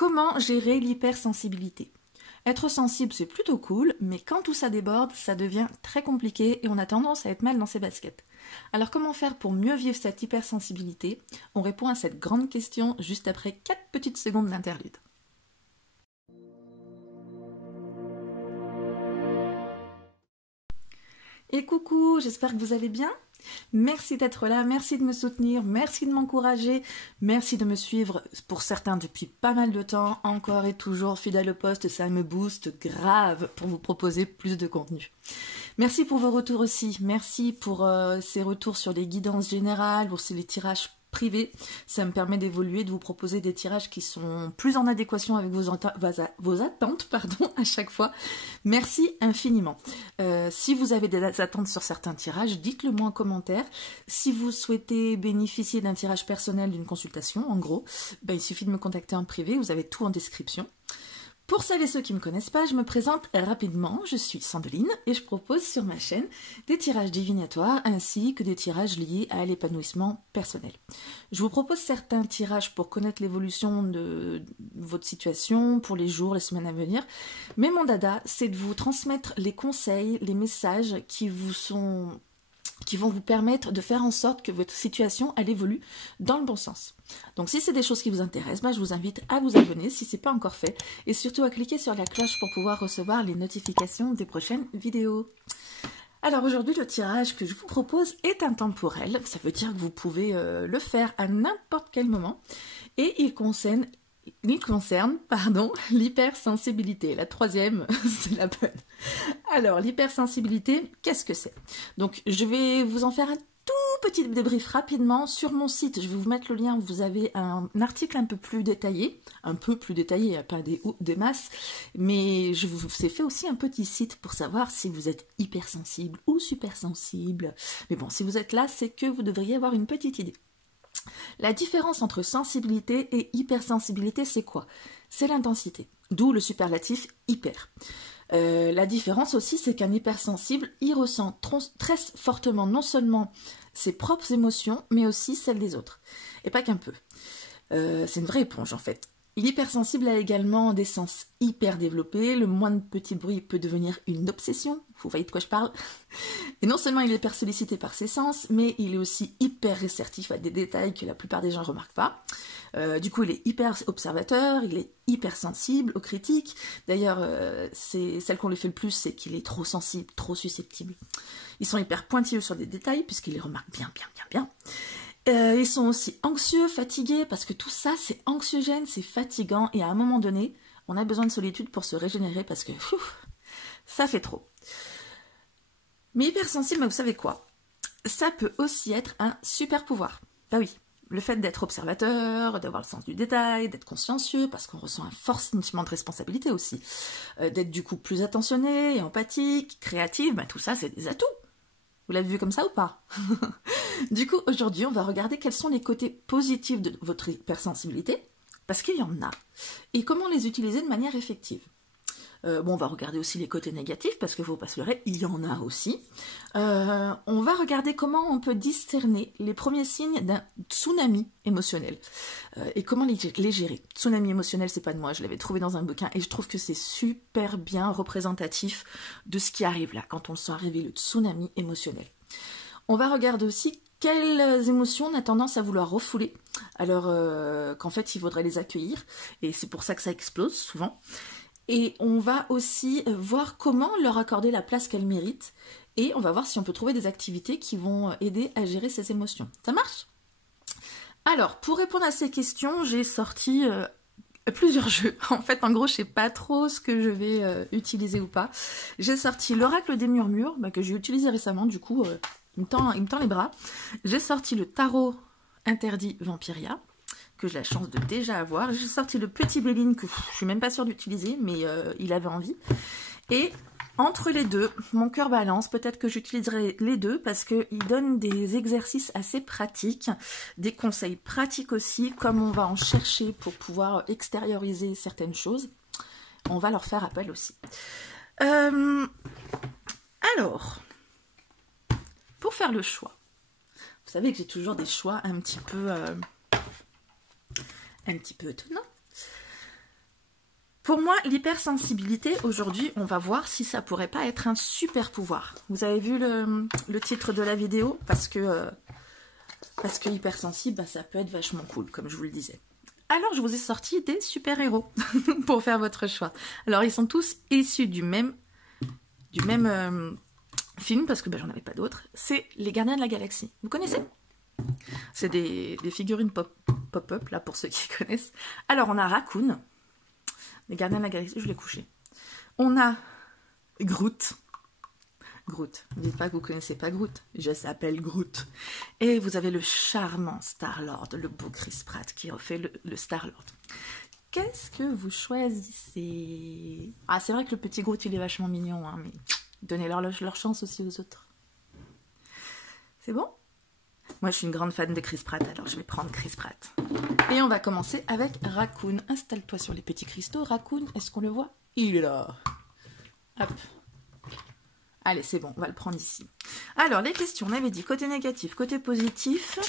Comment gérer l'hypersensibilité? Être sensible, c'est plutôt cool, mais quand tout ça déborde, ça devient très compliqué et on a tendance à être mal dans ses baskets. Alors comment faire pour mieux vivre cette hypersensibilité? On répond à cette grande question juste après 4 petites secondes d'interlude. Et coucou, j'espère que vous allez bien. Merci d'être là, merci de me soutenir, merci de m'encourager, merci de me suivre pour certains depuis pas mal de temps, encore et toujours fidèle au poste, ça me booste grave pour vous proposer plus de contenu. Merci pour vos retours aussi, merci pour ces retours sur les guidances générales, aussi les tirages privés, ça me permet d'évoluer, de vous proposer des tirages qui sont plus en adéquation avec vos attentes à chaque fois. Merci infiniment. Si vous avez des attentes sur certains tirages, dites-le moi en commentaire. Si vous souhaitez bénéficier d'un tirage personnel, d'une consultation, en gros, il suffit de me contacter en privé, vous avez tout en description. Pour celles et ceux qui ne me connaissent pas, je me présente rapidement, je suis Sandeline et je propose sur ma chaîne des tirages divinatoires ainsi que des tirages liés à l'épanouissement personnel. Je vous propose certains tirages pour connaître l'évolution de votre situation pour les jours, les semaines à venir, mais mon dada, c'est de vous transmettre les conseils, les messages qui vont vous permettre de faire en sorte que votre situation, elle évolue dans le bon sens. Donc si c'est des choses qui vous intéressent, je vous invite à vous abonner si ce n'est pas encore fait et surtout à cliquer sur la cloche pour pouvoir recevoir les notifications des prochaines vidéos. Alors aujourd'hui, le tirage que je vous propose est intemporel, ça veut dire que vous pouvez le faire à n'importe quel moment et il concerne l'hypersensibilité. La troisième, c'est la bonne. Alors, l'hypersensibilité, qu'est-ce que c'est? Donc, je vais vous en faire un tout petit débrief rapidement sur mon site. Je vais vous mettre le lien, vous avez un article un peu plus détaillé, pas des masses, mais je vous ai fait aussi un petit site pour savoir si vous êtes hypersensible ou supersensible. Mais bon, si vous êtes là, c'est que vous devriez avoir une petite idée. La différence entre sensibilité et hypersensibilité, c'est quoi? C'est l'intensité, d'où le superlatif hyper. La différence aussi, c'est qu'un hypersensible, il ressent très fortement non seulement ses propres émotions, mais aussi celles des autres. Et pas qu'un peu. C'est une vraie éponge en fait. L'hypersensible a également des sens hyper développés, le moindre petit bruit peut devenir une obsession, vous voyez de quoi je parle. Et non seulement il est hyper sollicité par ses sens, mais il est aussi hyper réceptif à des détails que la plupart des gens ne remarquent pas. Du coup, il est hyper observateur, il est hyper sensible aux critiques. D'ailleurs, c'est celle qu'on lui fait le plus, c'est qu'il est trop sensible, trop susceptible. Ils sont hyper pointilleux sur des détails, puisqu'ils les remarquent bien. Ils sont aussi anxieux, fatigués, parce que tout ça, c'est anxiogène, c'est fatigant, et à un moment donné, on a besoin de solitude pour se régénérer, parce que ça fait trop. Mais hypersensible, vous savez quoi? Ça peut aussi être un super pouvoir. Bah oui, le fait d'être observateur, d'avoir le sens du détail, d'être consciencieux, parce qu'on ressent un fort sentiment de responsabilité aussi, d'être du coup plus attentionné, empathique, créatif, tout ça, c'est des atouts. Vous l'avez vu comme ça ou pas? Du coup, aujourd'hui, on va regarder quels sont les côtés positifs de votre hypersensibilité, parce qu'il y en a, et comment les utiliser de manière effective. On va regarder aussi les côtés négatifs, parce que faut pas se leurrer, il y en a aussi. On va regarder comment on peut discerner les premiers signes d'un tsunami émotionnel, et comment les gérer. Tsunami émotionnel, c'est pas de moi, je l'avais trouvé dans un bouquin, et je trouve que c'est super bien représentatif de ce qui arrive là, quand on le sent arriver, le tsunami émotionnel. On va regarder aussi quelles émotions on a tendance à vouloir refouler, alors qu'en fait, il faudrait les accueillir, et c'est pour ça que ça explose souvent. Et on va aussi voir comment leur accorder la place qu'elles méritent, et on va voir si on peut trouver des activités qui vont aider à gérer ces émotions. Ça marche? Alors, pour répondre à ces questions, j'ai sorti plusieurs jeux. En fait, en gros, je sais pas trop ce que je vais utiliser ou pas. J'ai sorti l'oracle des murmures, que j'ai utilisé récemment, du coup, il me tend les bras. J'ai sorti le tarot interdit Vampiria, que j'ai la chance de déjà avoir. J'ai sorti le petit Béline, que je suis même pas sûre d'utiliser, mais il avait envie. Et entre les deux, mon cœur balance, peut-être que j'utiliserai les deux, parce qu'ils donnent des exercices assez pratiques, des conseils pratiques aussi, comme on va en chercher pour pouvoir extérioriser certaines choses, on va leur faire appel aussi. Alors, pour faire le choix, vous savez que j'ai toujours des choix un petit peu étonnants. Pour moi, l'hypersensibilité, aujourd'hui, on va voir si ça pourrait pas être un super pouvoir. Vous avez vu le titre de la vidéo? Parce que hypersensible, bah, ça peut être vachement cool, comme je vous le disais. Alors, je vous ai sorti des super-héros pour faire votre choix. Alors, ils sont tous issus du même film, parce que bah, j'en avais pas d'autres. C'est Les Gardiens de la Galaxie. Vous connaissez? C'est des figurines pop-up, là, pour ceux qui connaissent. Alors, on a Raccoon. Les Gardiens de la Galaxie, je l'ai couché. On a Groot. Groot. Ne dites pas que vous ne connaissez pas Groot. Je s'appelle Groot. Et vous avez le charmant Star-Lord, le beau Chris Pratt qui refait le Star-Lord. Qu'est-ce que vous choisissez? Ah, c'est vrai que le petit Groot, il est vachement mignon, hein, mais donnez-leur leur chance aussi aux autres. C'est bon? Moi, je suis une grande fan de Chris Pratt, alors je vais prendre Chris Pratt. Et on va commencer avec Raccoon. Installe-toi sur les petits cristaux. Raccoon, est-ce qu'on le voit? Il est là. Hop. Allez, c'est bon, on va le prendre ici. Alors, les questions, on avait dit côté négatif, côté positif.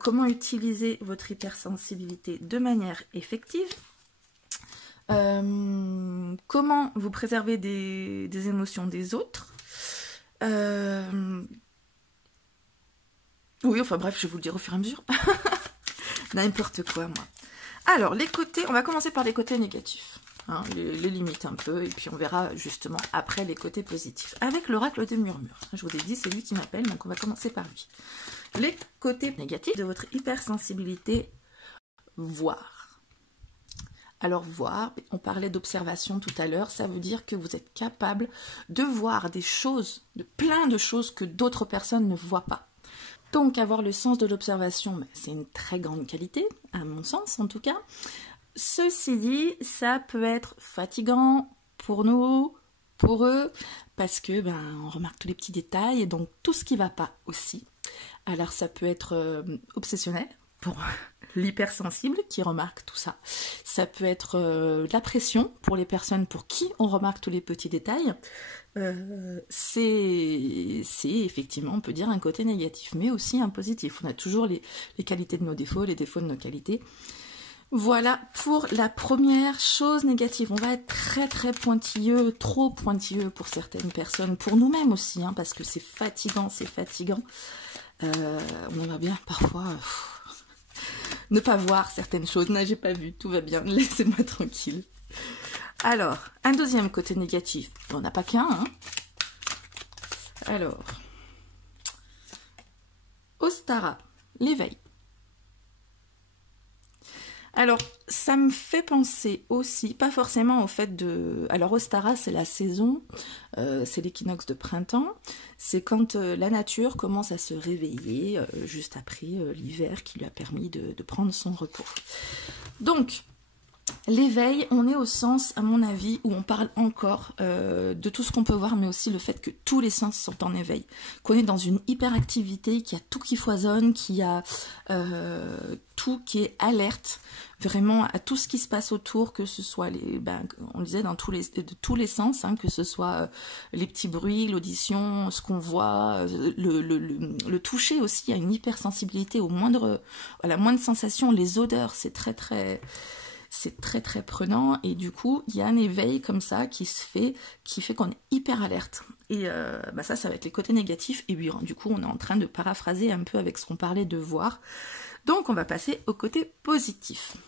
Comment utiliser votre hypersensibilité de manière effective? Comment vous préserver des émotions des autres? Oui, enfin bref, je vais vous le dire au fur et à mesure. N'importe quoi, moi. Alors, les côtés, on va commencer par les côtés négatifs. Hein, les limites un peu, et puis on verra justement après les côtés positifs. Avec l'oracle de Murmure. Je vous ai dit, c'est lui qui m'appelle, donc on va commencer par lui. Les côtés négatifs de votre hypersensibilité, voir. Alors voir, on parlait d'observation tout à l'heure, ça veut dire que vous êtes capable de voir des choses, de plein de choses que d'autres personnes ne voient pas. Donc avoir le sens de l'observation, c'est une très grande qualité, à mon sens en tout cas. Ceci dit, ça peut être fatigant pour nous, pour eux, parce que on remarque tous les petits détails et donc tout ce qui ne va pas aussi. Alors ça peut être obsessionnel pour l'hypersensible qui remarque tout ça. Ça peut être de la pression pour les personnes pour qui on remarque tous les petits détails. C'est effectivement, on peut dire, un côté négatif, mais aussi un positif. On a toujours les qualités de nos défauts, les défauts de nos qualités. Voilà pour la première chose négative. On va être très très pointilleux, trop pointilleux pour certaines personnes, pour nous-mêmes aussi, hein, parce que c'est fatigant, c'est fatigant. On aimerait bien parfois ne pas voir certaines choses. Non, j'ai pas vu, tout va bien, laissez-moi tranquille. Alors, un deuxième côté négatif, on n'a pas qu'un. Hein. Alors, Ostara, l'éveil. Alors, ça me fait penser aussi, pas forcément au fait de... Alors, Ostara, c'est la saison, c'est l'équinoxe de printemps. C'est quand la nature commence à se réveiller, juste après l'hiver qui lui a permis de prendre son repos. Donc, l'éveil, on est au sens, à mon avis, où on parle encore de tout ce qu'on peut voir, mais aussi le fait que tous les sens sont en éveil. Qu'on est dans une hyperactivité, qu'il y a tout qui foisonne, qu'il y a tout qui est alerte, vraiment à tout ce qui se passe autour, que ce soit, on le disait, de tous les sens, hein, que ce soit les petits bruits, l'audition, ce qu'on voit, le toucher aussi, il y a une hypersensibilité à la moindre sensation, les odeurs, c'est très très prenant et du coup il y a un éveil comme ça qui fait qu'on est hyper alerte et ça va être les côtés négatifs et oui, du coup on est en train de paraphraser un peu avec ce qu'on parlait de voir, donc on va passer au côté positif.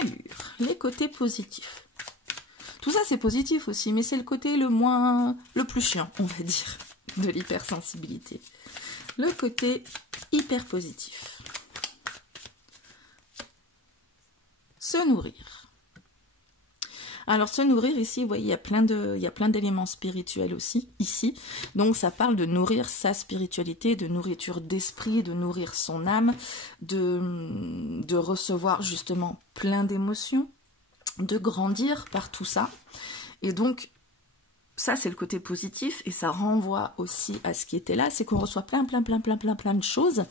Alors, les côtés positifs, tout ça c'est positif aussi, mais c'est le côté le plus chiant, on va dire, de l'hypersensibilité. Le côté hyper positif. Se nourrir. Alors se nourrir ici, vous voyez, il y a plein d'éléments spirituels aussi ici. Donc ça parle de nourrir sa spiritualité, de nourriture d'esprit, de nourrir son âme, de recevoir justement plein d'émotions, de grandir par tout ça. Et donc ça c'est le côté positif et ça renvoie aussi à ce qui était là, c'est qu'on reçoit plein de choses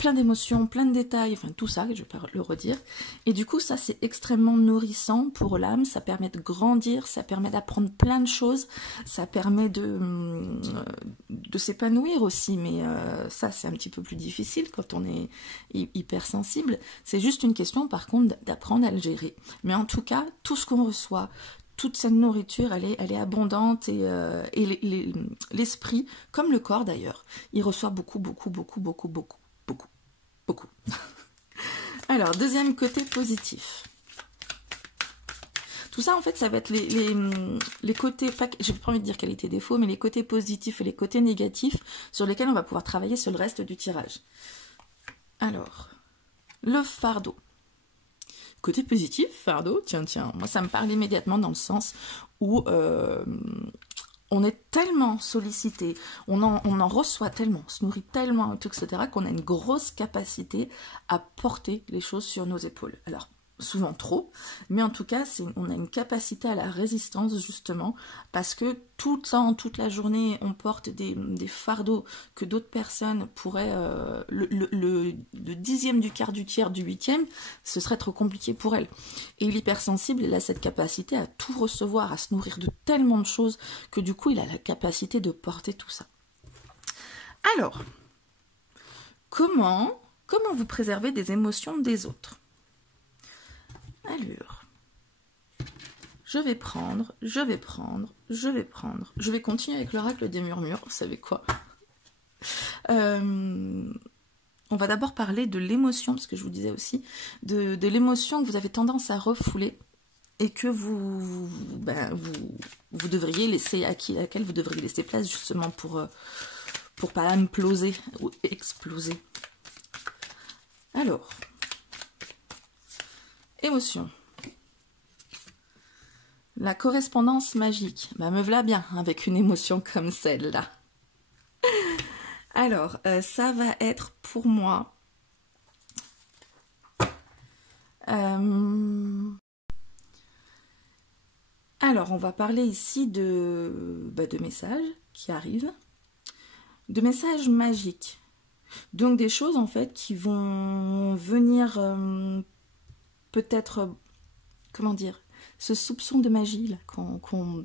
plein d'émotions, plein de détails, enfin tout ça, je vais pas le redire. Et du coup, ça c'est extrêmement nourrissant pour l'âme, ça permet de grandir, ça permet d'apprendre plein de choses, ça permet de s'épanouir aussi, mais ça c'est un petit peu plus difficile quand on est hypersensible. C'est juste une question par contre d'apprendre à le gérer. Mais en tout cas, tout ce qu'on reçoit, toute cette nourriture, elle est abondante et l'esprit, comme le corps d'ailleurs, il reçoit beaucoup. Alors, deuxième côté positif. Tout ça, en fait, ça va être les côtés, j'ai pas envie de dire qualité défaut, mais les côtés positifs et les côtés négatifs sur lesquels on va pouvoir travailler sur le reste du tirage. Alors, le fardeau. Côté positif, fardeau, tiens, moi ça me parle immédiatement dans le sens où on est tellement sollicité, on en reçoit tellement, on se nourrit tellement, etc., qu'on a une grosse capacité à porter les choses sur nos épaules. Alors, souvent trop, mais en tout cas, on a une capacité à la résistance, justement, parce que tout le temps, toute la journée, on porte des fardeaux que d'autres personnes pourraient, le dixième du quart du tiers du huitième, ce serait trop compliqué pour elles. Et l'hypersensible, il a cette capacité à tout recevoir, à se nourrir de tellement de choses, que du coup, il a la capacité de porter tout ça. Alors, comment vous préservez des émotions des autres ? Allure. Je vais prendre. Je vais continuer avec l'oracle des murmures. Vous savez quoi? On va d'abord parler de l'émotion, parce que je vous disais aussi, de l'émotion que vous avez tendance à refouler et que vous devriez laisser, à laquelle vous devriez laisser place justement pour pas imploser ou exploser. Alors, émotion. La correspondance magique. Bah, me voilà bien avec une émotion comme celle-là. Alors, ça va être pour moi... Alors, on va parler ici de messages qui arrivent. De messages magiques. Donc, des choses, en fait, qui vont venir... peut-être, comment dire, ce soupçon de magie qu'on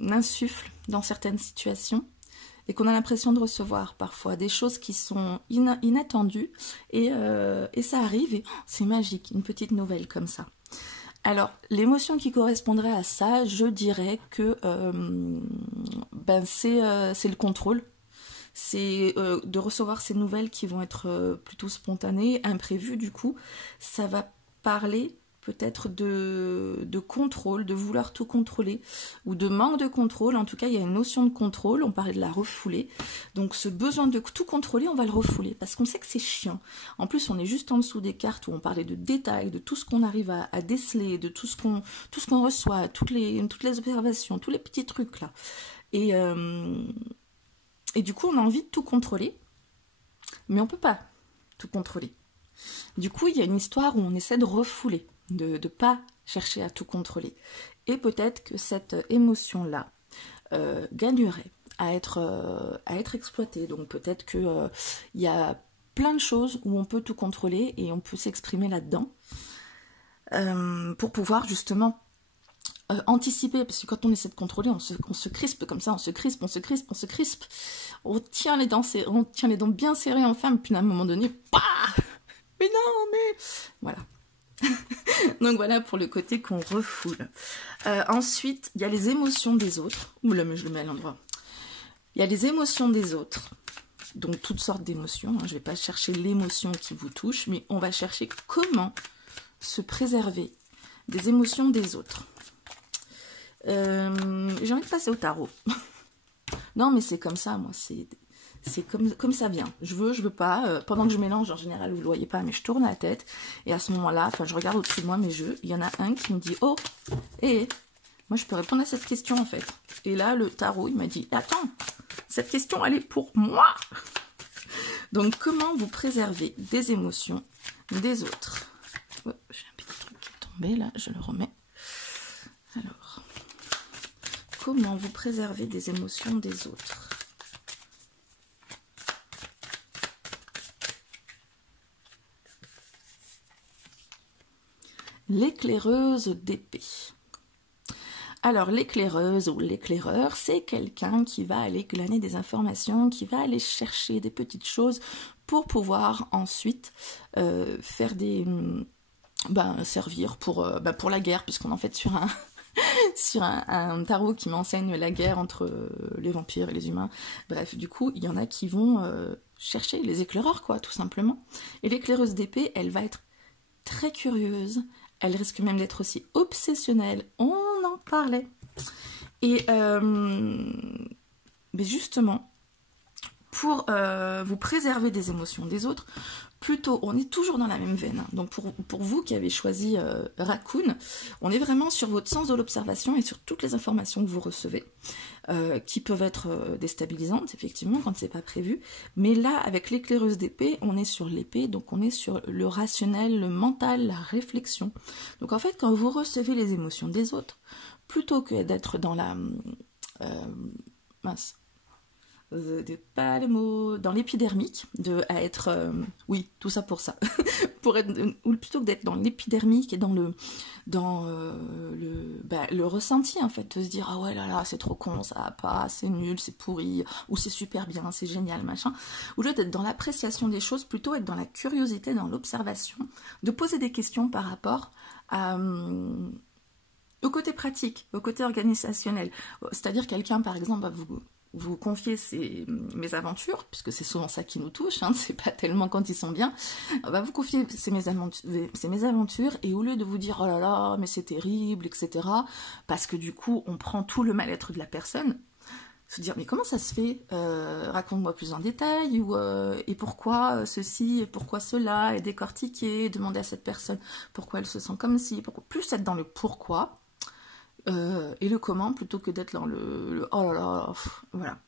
insuffle dans certaines situations et qu'on a l'impression de recevoir parfois, des choses qui sont inattendues et ça arrive et c'est magique, une petite nouvelle comme ça. Alors, l'émotion qui correspondrait à ça, je dirais que c'est le contrôle. C'est de recevoir ces nouvelles qui vont être plutôt spontanées, imprévues du coup. Ça va parler peut-être de contrôle, de vouloir tout contrôler, ou de manque de contrôle. En tout cas, il y a une notion de contrôle, on parlait de la refouler. Donc ce besoin de tout contrôler, on va le refouler, parce qu'on sait que c'est chiant. En plus, on est juste en dessous des cartes où on parlait de détails, de tout ce qu'on arrive à déceler, de tout ce qu'on reçoit, toutes les observations, tous les petits trucs là. Et du coup, on a envie de tout contrôler, mais on ne peut pas tout contrôler. Du coup, il y a une histoire où on essaie de refouler, de ne pas chercher à tout contrôler. Et peut-être que cette émotion-là gagnerait à être exploitée. Donc peut-être qu'il y a plein de choses où on peut tout contrôler et on peut s'exprimer là-dedans pour pouvoir justement anticiper, parce que quand on essaie de contrôler, on se crispe comme ça, on se crispe, on tient les dents bien serrées en ferme, puis à un moment donné, bah mais non, mais voilà. Donc voilà pour le côté qu'on refoule. Ensuite, il y a les émotions des autres. Oula, mais je le mets à l'endroit. Il y a les émotions des autres, donc toutes sortes d'émotions. Je ne vais pas chercher l'émotion qui vous touche, mais on va chercher comment se préserver des émotions des autres. J'ai envie de passer au tarot. Non, mais c'est comme ça, moi, c'est comme ça vient. Je veux pas. Pendant que je mélange, en général, vous ne le voyez pas, mais je tourne la tête. Et à ce moment-là, je regarde au-dessus de moi mes jeux. Il y en a un qui me dit, oh, moi, je peux répondre à cette question, en fait. Et là, le tarot, il m'a dit, attends, cette question, elle est pour moi. Donc, comment vous préservez des émotions des autres? Oh, j'ai un petit truc qui est tombé, là, je le remets. Alors, comment vous préservez des émotions des autres? l'éclaireuse d'épée. Alors l'éclaireuse ou l'éclaireur, c'est quelqu'un qui va aller glaner des informations, qui va aller chercher des petites choses pour pouvoir ensuite faire des... servir pour la guerre, puisqu'on est en fait sur un... sur un tarot qui m'enseigne la guerre entre les vampires et les humains. Bref, du coup, il y en a qui vont chercher les éclaireurs, quoi, tout simplement. Et l'éclaireuse d'épée, elle va être très curieuse, elle risque même d'être aussi obsessionnelle, on en parlait. Et mais justement, pour vous préserver des émotions des autres, plutôt, on est toujours dans la même veine. Hein. Donc pour vous qui avez choisi Raccoon, on est vraiment sur votre sens de l'observation et sur toutes les informations que vous recevez, qui peuvent être déstabilisantes, effectivement, quand c'est pas prévu. Mais là, avec l'éclaireuse d'épée, on est sur l'épée, donc on est sur le rationnel, le mental, la réflexion. Donc en fait, quand vous recevez les émotions des autres, plutôt que d'être dans la... pas le mot, dans l'épidermique, à être, oui, tout ça pour ça, ou plutôt que d'être dans l'épidermique et dans le ressenti, en fait, de se dire, ah ouais, là, c'est trop con, ça va pas, c'est nul, c'est pourri, ou c'est super bien, c'est génial, machin, au lieu d'être dans l'appréciation des choses, plutôt être dans la curiosité, dans l'observation, de poser des questions par rapport au côté pratique, au côté organisationnel, c'est-à-dire quelqu'un, par exemple, va vous confiez mes aventures, puisque c'est souvent ça qui nous touche, hein, c'est pas tellement quand ils sont bien, on va vous confier mes aventures, et au lieu de vous dire, oh là là, mais c'est terrible, etc., parce que du coup, on prend tout le mal-être de la personne, se dire, mais comment ça se fait, raconte-moi plus en détail, et pourquoi ceci, et pourquoi cela, et décortiquer, demander à cette personne pourquoi elle se sent comme ci, plus être dans le pourquoi, et le comment plutôt que d'être dans le oh là là, voilà.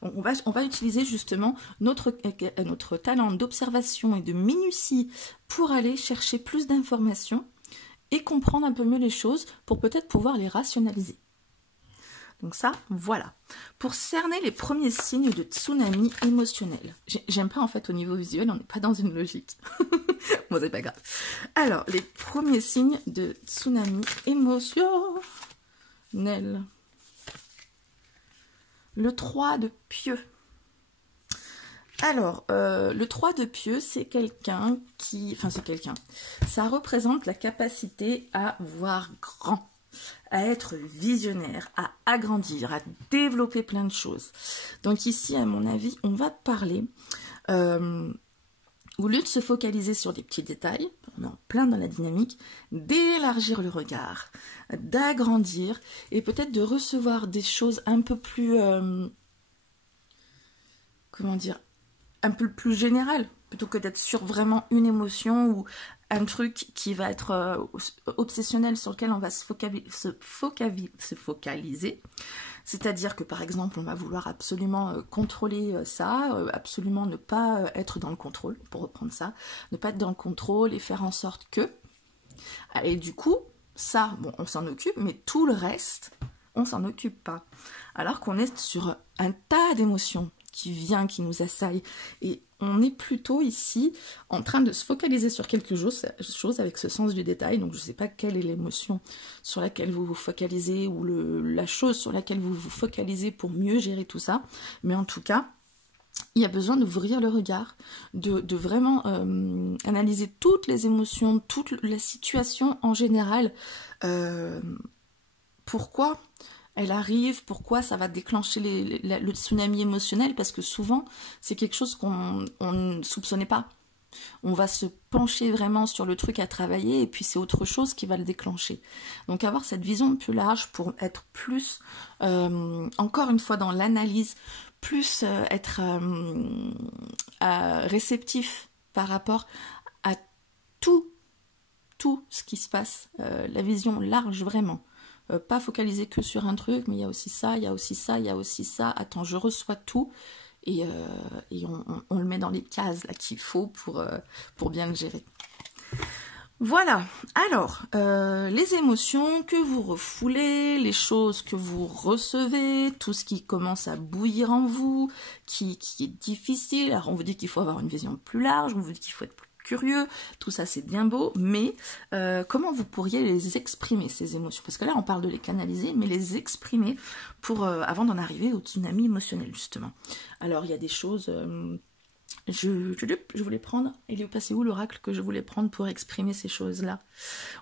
On va utiliser justement notre talent d'observation et de minutie pour aller chercher plus d'informations et comprendre un peu mieux les choses pour peut-être pouvoir les rationaliser. Donc ça, voilà. Pour cerner les premiers signes de tsunami émotionnel. J'aime pas en fait au niveau visuel, on n'est pas dans une logique. Bon, c'est pas grave. Alors, les premiers signes de tsunami émotionnel. Le 3 de pieux. Alors, le 3 de pieux, c'est quelqu'un qui... Enfin, c'est quelqu'un. Ça représente la capacité à voir grand, à être visionnaire, à agrandir, à développer plein de choses. Donc ici, à mon avis, on va parler... au lieu de se focaliser sur des petits détails, on est en plein dans la dynamique, d'élargir le regard, d'agrandir et peut-être de recevoir des choses un peu plus, comment dire, un peu plus générales, plutôt que d'être sur vraiment une émotion ou un truc qui va être obsessionnel sur lequel on va se focaliser. C'est-à-dire que par exemple, on va vouloir absolument contrôler ça, absolument ne pas être dans le contrôle, pour reprendre ça, ne pas être dans le contrôle et faire en sorte que... Et du coup, ça, bon, on s'en occupe, mais tout le reste, on s'en occupe pas. Alors qu'on est sur un tas d'émotions qui vient, qui nous assaille, et on est plutôt ici en train de se focaliser sur quelque chose avec ce sens du détail. Donc je ne sais pas quelle est l'émotion sur laquelle vous vous focalisez ou la chose sur laquelle vous vous focalisez pour mieux gérer tout ça, mais en tout cas il y a besoin d'ouvrir le regard, de vraiment analyser toutes les émotions, toute la situation en général, pourquoi elle arrive, pourquoi ça va déclencher le tsunami émotionnel, parce que souvent, c'est quelque chose qu'on ne soupçonnait pas. On va se pencher vraiment sur le truc à travailler, et puis c'est autre chose qui va le déclencher. Donc avoir cette vision plus large pour être plus, encore une fois, dans l'analyse, plus être réceptif par rapport à tout ce qui se passe, la vision large vraiment. Pas focaliser que sur un truc, mais il y a aussi ça, il y a aussi ça, il y a aussi ça. Attends, je reçois tout et on le met dans les cases là qu'il faut pour bien le gérer. Voilà, alors, les émotions que vous refoulez, les choses que vous recevez, tout ce qui commence à bouillir en vous, qui est difficile. Alors on vous dit qu'il faut avoir une vision plus large, on vous dit qu'il faut être plus curieux, tout ça c'est bien beau, mais comment vous pourriez les exprimer, ces émotions? Parce que là on parle de les canaliser, mais les exprimer pour avant d'en arriver au tsunami émotionnel justement. Alors il y a des choses... je voulais prendre, il est passé où l'oracle que je voulais prendre pour exprimer ces choses-là?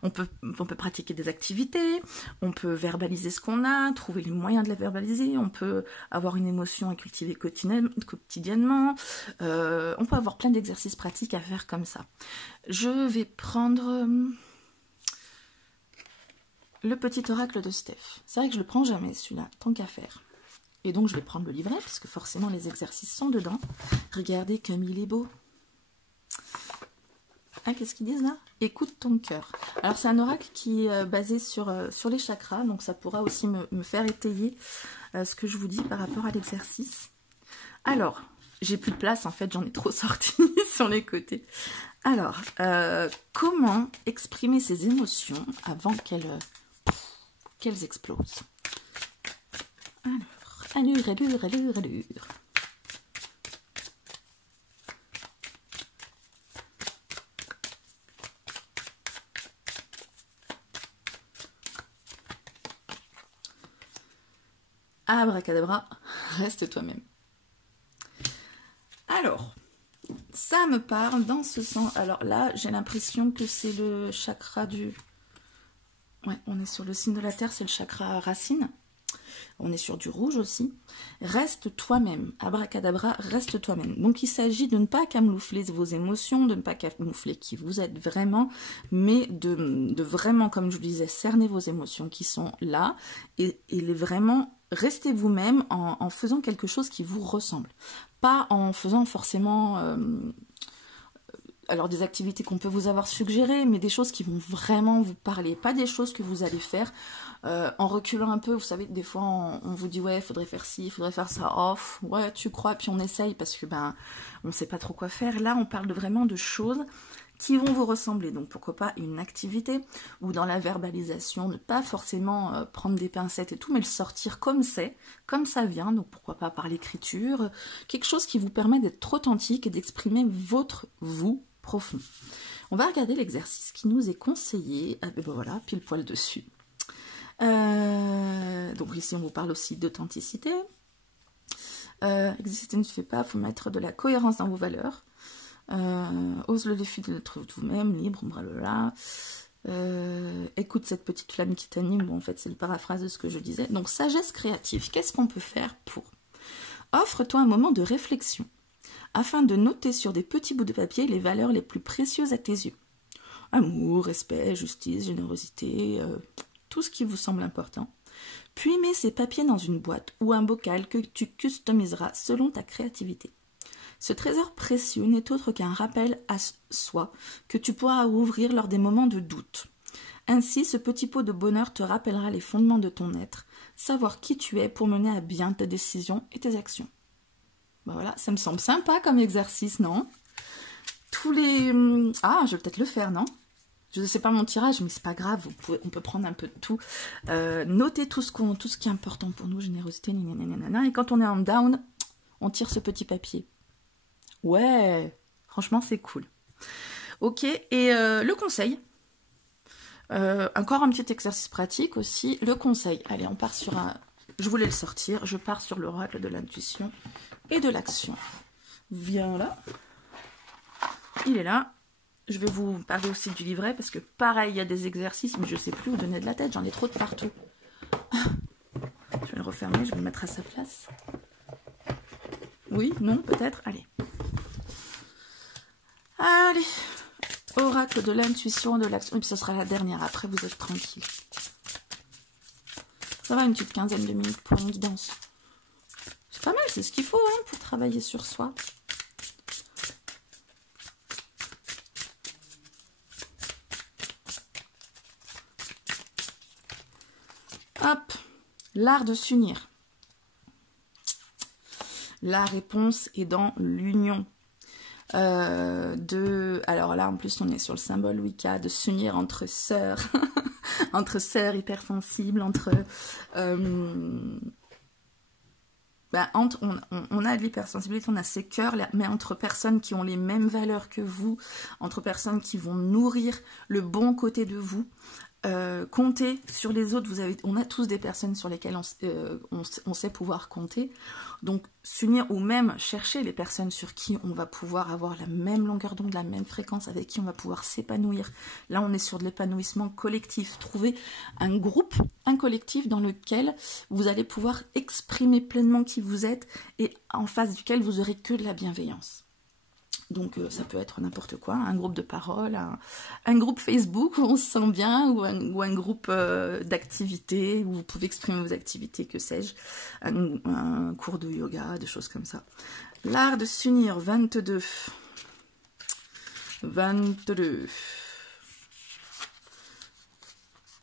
On peut pratiquer des activités, on peut verbaliser ce qu'on a, trouver les moyens de la verbaliser, on peut avoir une émotion à cultiver quotidiennement, on peut avoir plein d'exercices pratiques à faire comme ça. Je vais prendre le petit oracle de Steph. C'est vrai que je le prends jamais celui-là, tant qu'à faire. Et donc je vais prendre le livret, parce que forcément les exercices sont dedans. Regardez comme il est beau. Ah, qu'est-ce qu'ils disent là? Écoute ton cœur. Alors c'est un oracle qui est basé sur les chakras, donc ça pourra aussi me faire étayer ce que je vous dis par rapport à l'exercice. Alors, j'ai plus de place en fait, j'en ai trop sorti sur les côtés. Alors, comment exprimer ses émotions avant qu'elles explosent? Alors, allure. Abracadabra, reste toi-même. Alors, ça me parle dans ce sens. Alors là, j'ai l'impression que c'est le chakra du... Ouais, on est sur le signe de la Terre, c'est le chakra racine. On est sur du rouge aussi. Reste toi-même. Abracadabra, reste toi-même. Donc il s'agit de ne pas camoufler vos émotions, de ne pas camoufler qui vous êtes vraiment, mais de vraiment, comme je vous disais, cerner vos émotions qui sont là et vraiment rester vous-même en faisant quelque chose qui vous ressemble. Pas en faisant forcément... alors des activités qu'on peut vous avoir suggérées, mais des choses qui vont vraiment vous parler, pas des choses que vous allez faire en reculant un peu. Vous savez que des fois on vous dit ouais, il faudrait faire ci, il faudrait faire ça, oh ouais tu crois, puis on essaye parce que ben on sait pas trop quoi faire. Là on parle vraiment de choses qui vont vous ressembler, donc pourquoi pas une activité, ou dans la verbalisation, ne pas forcément prendre des pincettes et tout, mais le sortir comme c'est, comme ça vient, donc pourquoi pas par l'écriture, quelque chose qui vous permet d'être authentique et d'exprimer votre vous profond. On va regarder l'exercice qui nous est conseillé, ben voilà, pile poil dessus. Donc ici on vous parle aussi d'authenticité. Exister ne suffit pas, il faut mettre de la cohérence dans vos valeurs. Ose le défi d'être vous-même, libre, blablabla. Écoute cette petite flamme qui t'anime. Bon, en fait, c'est le paraphrase de ce que je disais. Donc, sagesse créative. Qu'est-ce qu'on peut faire pour? Offre-toi un moment de réflexion afin de noter sur des petits bouts de papier les valeurs les plus précieuses à tes yeux. Amour, respect, justice, générosité, tout ce qui vous semble important. Puis mets ces papiers dans une boîte ou un bocal que tu customiseras selon ta créativité. Ce trésor précieux n'est autre qu'un rappel à soi que tu pourras ouvrir lors des moments de doute. Ainsi, ce petit pot de bonheur te rappellera les fondements de ton être, savoir qui tu es pour mener à bien tes décisions et tes actions. Ben voilà, ça me semble sympa comme exercice, non? Tous les... Ah, je vais peut-être le faire, non? Je ne sais pas mon tirage, mais c'est pas grave, on peut prendre un peu de tout. Notez tout ce qui est important pour nous, générosité, et quand on est en down, on tire ce petit papier. Ouais, franchement c'est cool. Ok, et le conseil, encore un petit exercice pratique aussi, le conseil. Allez, on part sur un... Je voulais le sortir, je pars sur l'oracle de l'intuition et de l'action. Viens là, il est là. Je vais vous parler aussi du livret, parce que pareil, il y a des exercices, mais je ne sais plus où donner de la tête, j'en ai trop de partout. Je vais le refermer, je vais le mettre à sa place. Oui, non, peut-être, allez. Allez, oracle de l'intuition, de l'action, et puis ce sera la dernière, après vous êtes tranquille. Ça va, une petite quinzaine de minutes pour une guidance. C'est pas mal, c'est ce qu'il faut hein, pour travailler sur soi. Hop, l'art de s'unir. La réponse est dans l'union. Alors là, en plus, on est sur le symbole Wicca, de s'unir entre sœurs, entre sœurs hypersensibles, entre... Ben, on a de l'hypersensibilité, on a ces cœurs, mais entre personnes qui ont les mêmes valeurs que vous, entre personnes qui vont nourrir le bon côté de vous, comptez sur les autres. On a tous des personnes sur lesquelles on sait pouvoir compter. Donc s'unir ou même chercher les personnes sur qui on va pouvoir avoir la même longueur d'onde, la même fréquence, avec qui on va pouvoir s'épanouir. Là on est sur de l'épanouissement collectif. Trouvez un groupe, un collectif dans lequel vous allez pouvoir exprimer pleinement qui vous êtes et en face duquel vous aurez que de la bienveillance. Donc ça peut être n'importe quoi, un groupe de parole, un groupe Facebook où on se sent bien, ou un groupe d'activités où vous pouvez exprimer vos activités, que sais-je, un cours de yoga, des choses comme ça. L'art de s'unir, 22. 22.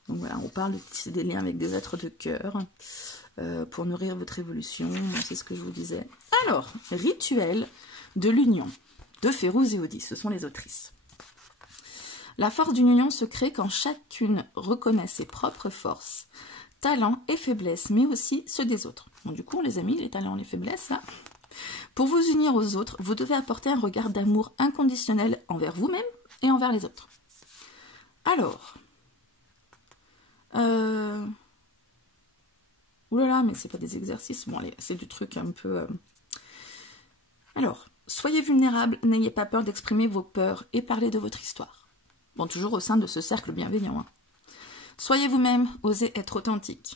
Donc voilà, on parle de tisser des liens avec des êtres de cœur pour nourrir votre évolution, c'est ce que je vous disais. Alors, rituel de l'union. De Férouz et Audi, ce sont les autrices. La force d'une union se crée quand chacune reconnaît ses propres forces, talents et faiblesses, mais aussi ceux des autres. Bon, du coup, les amis, les talents, les faiblesses, là. Pour vous unir aux autres, vous devez apporter un regard d'amour inconditionnel envers vous-même et envers les autres. Alors, oulala, mais c'est pas des exercices, bon allez, c'est du truc un peu... Alors, soyez vulnérables, n'ayez pas peur d'exprimer vos peurs et parler de votre histoire. Bon, toujours au sein de ce cercle bienveillant. Hein. Soyez vous-même, osez être authentique.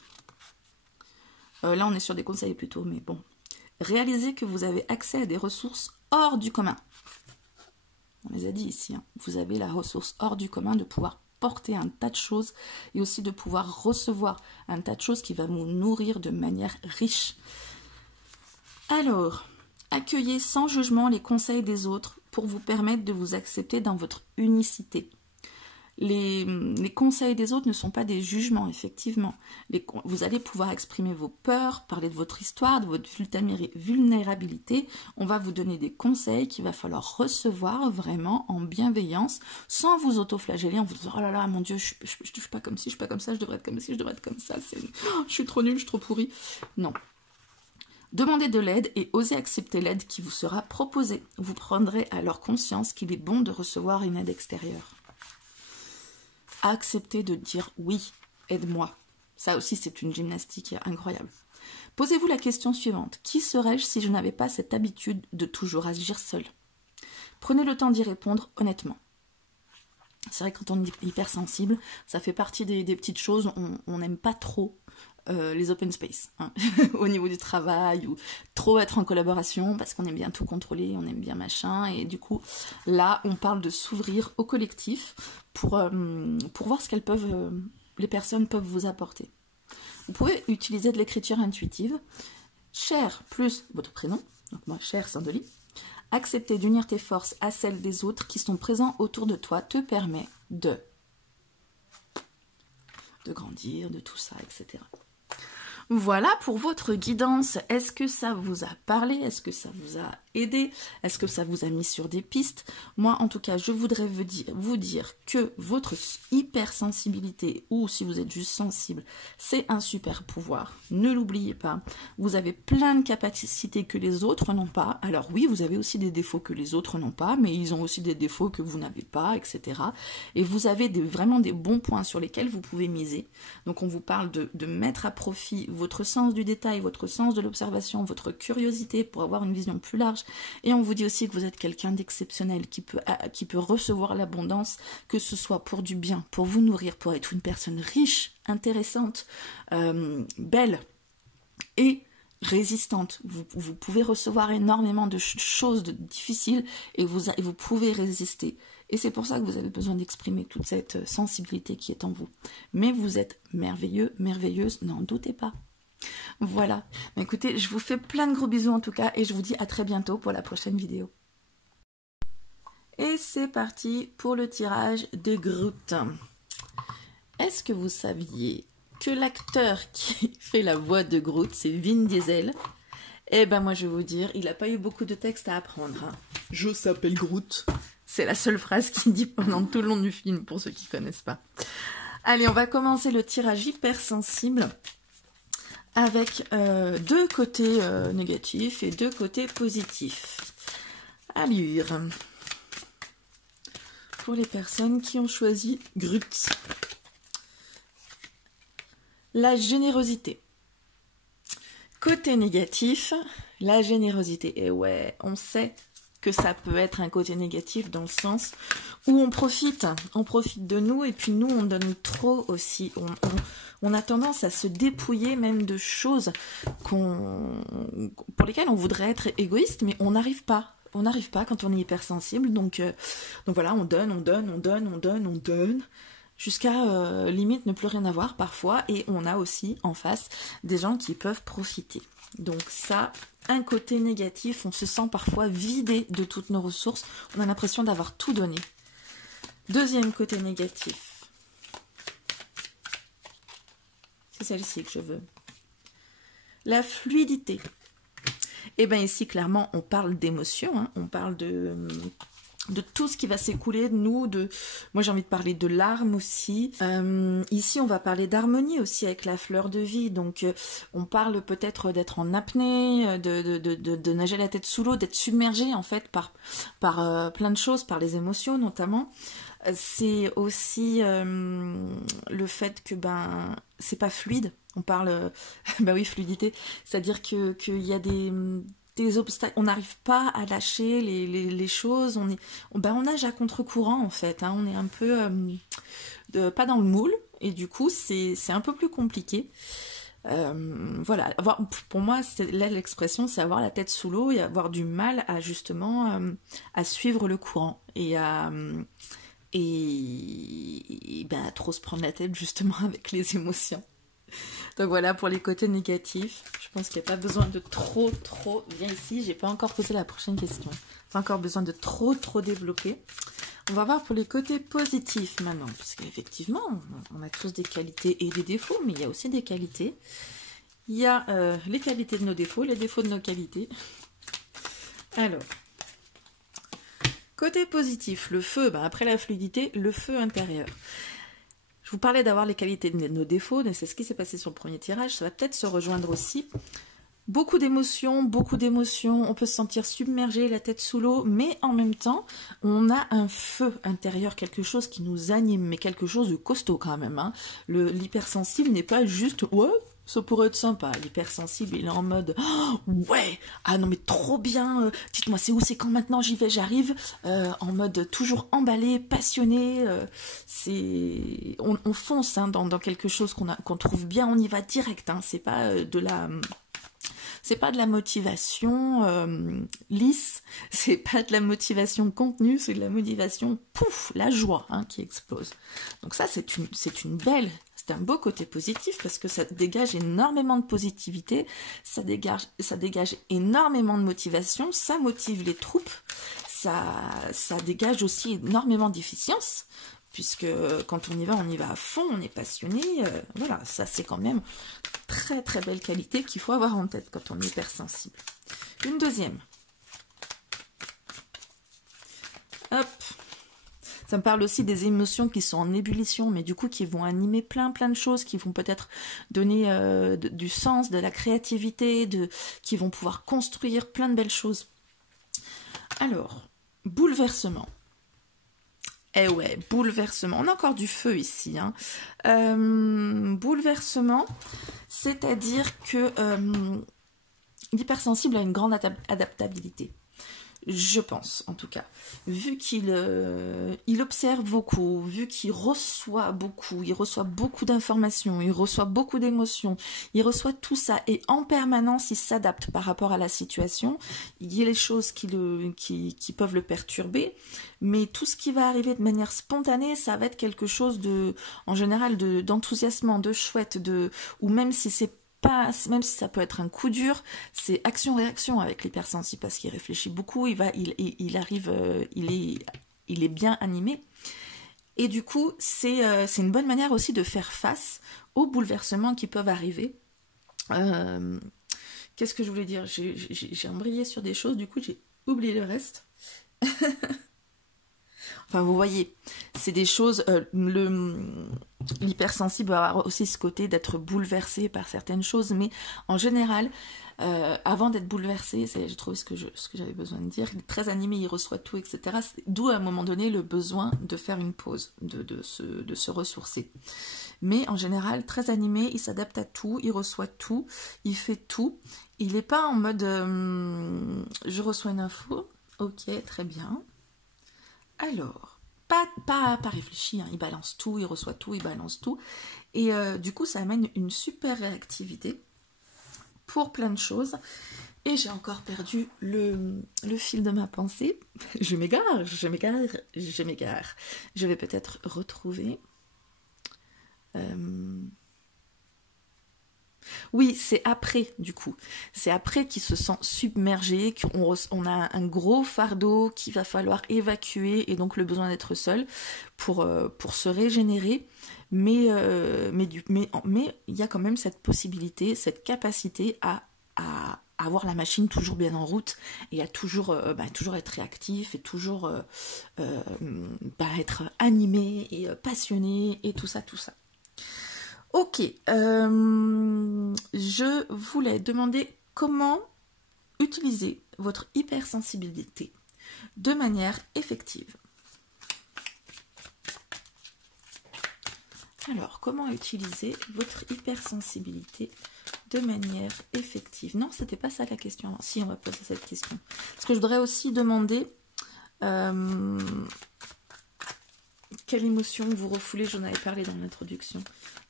Là, on est sur des conseils plutôt, mais bon. Réalisez que vous avez accès à des ressources hors du commun. On les a dit ici. Hein. Vous avez la ressource hors du commun de pouvoir porter un tas de choses et aussi de pouvoir recevoir un tas de choses qui va vous nourrir de manière riche. Alors... accueillez sans jugement les conseils des autres pour vous permettre de vous accepter dans votre unicité. Les conseils des autres ne sont pas des jugements, effectivement. Vous allez pouvoir exprimer vos peurs, parler de votre histoire, de votre vulnérabilité. On va vous donner des conseils qu'il va falloir recevoir vraiment en bienveillance, sans vous auto-flageller en vous disant « Oh là là, mon Dieu, je suis pas comme ci, je suis pas comme ça, je devrais être comme ci, je devrais être comme ça, je suis trop nulle, je suis trop pourrie. » Non. Demandez de l'aide et osez accepter l'aide qui vous sera proposée. Vous prendrez alors conscience qu'il est bon de recevoir une aide extérieure. Acceptez de dire oui, aide-moi. Ça aussi, c'est une gymnastique incroyable. Posez-vous la question suivante. Qui serais-je si je n'avais pas cette habitude de toujours agir seul? Prenez le temps d'y répondre honnêtement. C'est vrai que quand on est hypersensible, ça fait partie des petites choses, on n'aime pas trop les open space, hein, au niveau du travail, ou trop être en collaboration, parce qu'on aime bien tout contrôler, on aime bien machin, et du coup, là, on parle de s'ouvrir au collectif pour voir ce les personnes peuvent vous apporter. Vous pouvez utiliser de l'écriture intuitive, Cher plus votre prénom, donc moi, Cher Sandoli. Accepter d'unir tes forces à celles des autres qui sont présents autour de toi te permet de grandir, de tout ça, etc. Voilà pour votre guidance. Est-ce que ça vous a parlé? Est-ce que ça vous a aidé? Est-ce que ça vous a mis sur des pistes? Moi, en tout cas, je voudrais vous dire que votre hypersensibilité, ou si vous êtes juste sensible, c'est un super pouvoir. Ne l'oubliez pas. Vous avez plein de capacités que les autres n'ont pas. Alors oui, vous avez aussi des défauts que les autres n'ont pas, mais ils ont aussi des défauts que vous n'avez pas, etc. Et vous avez vraiment des bons points sur lesquels vous pouvez miser. Donc on vous parle de mettre à profit votre sens du détail, votre sens de l'observation, votre curiosité pour avoir une vision plus large. Et on vous dit aussi que vous êtes quelqu'un d'exceptionnel qui peut recevoir l'abondance, que ce soit pour du bien, pour vous nourrir, pour être une personne riche, intéressante, belle et résistante. Vous pouvez recevoir énormément de choses difficiles et vous pouvez résister. Et c'est pour ça que vous avez besoin d'exprimer toute cette sensibilité qui est en vous. Mais vous êtes merveilleux, merveilleuse, n'en doutez pas. Voilà. Écoutez, je vous fais plein de gros bisous en tout cas et je vous dis à très bientôt pour la prochaine vidéo. Et c'est parti pour le tirage des Groot. Est-ce que vous saviez que l'acteur qui fait la voix de Groot, c'est Vin Diesel? Eh ben moi je vais vous dire, il n'a pas eu beaucoup de texte à apprendre. Hein. Je s'appelle Groot. C'est la seule phrase qu'il dit pendant tout le long du film, pour ceux qui ne connaissent pas. Allez, on va commencer le tirage hypersensible avec deux côtés négatifs et deux côtés positifs. Allure. Pour les personnes qui ont choisi Grutz. La générosité. Côté négatif, la générosité. Et ouais, on sait que ça peut être un côté négatif dans le sens où on profite de nous et puis nous on donne trop aussi. On a tendance à se dépouiller même de choses pour lesquelles on voudrait être égoïste, mais on n'arrive pas. On n'arrive pas quand on est hypersensible, donc voilà, on donne, jusqu'à limite ne plus rien avoir parfois, et on a aussi en face des gens qui peuvent profiter. Donc ça, un côté négatif, on se sent parfois vidé de toutes nos ressources, on a l'impression d'avoir tout donné. Deuxième côté négatif, c'est celle-ci que je veux. La fluidité. Et bien ici, clairement, on parle d'émotion, hein, on parle de tout ce qui va s'écouler de nous, moi j'ai envie de parler de larmes aussi. Ici, on va parler d'harmonie aussi avec la fleur de vie, donc on parle peut-être d'être en apnée, de nager la tête sous l'eau, d'être submergé en fait par plein de choses, par les émotions notamment. C'est aussi le fait que c'est pas fluide. On parle, oui, fluidité, c'est-à-dire qu'il y a des obstacles, on n'arrive pas à lâcher les choses, on nage à contre-courant en fait, hein, on est un peu pas dans le moule, et du coup c'est un peu plus compliqué. Voilà, pour moi, là l'expression c'est avoir la tête sous l'eau et avoir du mal à justement à suivre le courant et à trop se prendre la tête justement avec les émotions. Donc voilà pour les côtés négatifs. Je pense qu'il n'y a pas besoin de trop. Viens ici, j'ai pas encore posé la prochaine question. Pas encore besoin de trop développer. On va voir pour les côtés positifs maintenant. Parce qu'effectivement, on a tous des qualités et des défauts, mais il y a aussi des qualités. Il y a les qualités de nos défauts, les défauts de nos qualités. Alors, côté positif, le feu, après la fluidité, le feu intérieur. Je vous parlais d'avoir les qualités de nos défauts, mais c'est ce qui s'est passé sur le premier tirage, ça va peut-être se rejoindre aussi. Beaucoup d'émotions, on peut se sentir submergé, la tête sous l'eau, mais en même temps, on a un feu intérieur, quelque chose qui nous anime, mais quelque chose de costaud quand même. Hein. L'hypersensible n'est pas juste « ouais, ça pourrait être sympa ». L'hypersensible, il est en mode oh, « ouais, ah non mais trop bien, dites-moi c'est où, c'est quand, maintenant, j'y vais, j'arrive ». En mode toujours emballé, passionné, on fonce hein, dans quelque chose qu'on trouve bien, on y va direct, hein, c'est pas c'est pas de la motivation lisse, c'est pas de la motivation contenue, c'est de la motivation, pouf, la joie hein, qui explose. Donc ça, c'est un beau côté positif parce que ça dégage énormément de positivité, ça dégage énormément de motivation, ça motive les troupes, ça dégage aussi énormément d'efficience. Puisque quand on y va à fond, on est passionné, voilà, ça c'est quand même très belle qualité qu'il faut avoir en tête quand on est hypersensible. Une deuxième. Hop. Ça me parle aussi des émotions qui sont en ébullition, mais du coup qui vont animer plein de choses, qui vont peut-être donner du sens, de la créativité, qui vont pouvoir construire plein de belles choses. Alors, bouleversement. Eh ouais, bouleversement. On a encore du feu ici. Hein. Bouleversement, c'est-à-dire que l'hypersensible a une grande adaptabilité. Je pense, en tout cas. Vu qu'il observe beaucoup, vu qu'il reçoit beaucoup d'informations, il reçoit beaucoup d'émotions, il reçoit tout ça, et en permanence, il s'adapte par rapport à la situation. Il y a les choses qui peuvent le perturber, mais tout ce qui va arriver de manière spontanée, ça va être quelque chose en général, d'enthousiasmant, de chouette, ou même si ça peut être un coup dur, c'est action-réaction avec l'hypersensible parce qu'il réfléchit beaucoup, il est bien animé. Et du coup, c'est une bonne manière aussi de faire face aux bouleversements qui peuvent arriver. Qu'est-ce que je voulais dire? J'ai embrayé sur des choses, du coup j'ai oublié le reste. Enfin, vous voyez, c'est des choses... L'hypersensible va avoir aussi ce côté d'être bouleversé par certaines choses, mais en général, avant d'être bouleversé, j'ai trouvé ce que j'avais besoin de dire, il est très animé, il reçoit tout, etc. D'où à un moment donné le besoin de faire une pause, de se ressourcer. Mais en général, très animé, il s'adapte à tout, il reçoit tout, il fait tout. Il n'est pas en mode je reçois une info, ok, très bien. Alors, pas réfléchi, hein, il balance tout, il reçoit tout, il balance tout. Et du coup, ça amène une super réactivité pour plein de choses. Et j'ai encore perdu le fil de ma pensée. Je m'égare. Je vais peut-être retrouver... Oui, c'est après, du coup. C'est après qu'il se sent submergé, qu'on a un gros fardeau qu'il va falloir évacuer et donc le besoin d'être seul pour se régénérer. Mais il y a quand même cette possibilité, cette capacité à avoir la machine toujours bien en route et à toujours être réactif et toujours être animé et passionné et tout ça. Ok, je voulais demander comment utiliser votre hypersensibilité de manière effective. Alors, comment utiliser votre hypersensibilité de manière effective? Non, c'était pas ça la question. Si, on va poser cette question. Parce que je voudrais aussi demander quelle émotion vous refoulez, j'en avais parlé dans l'introduction.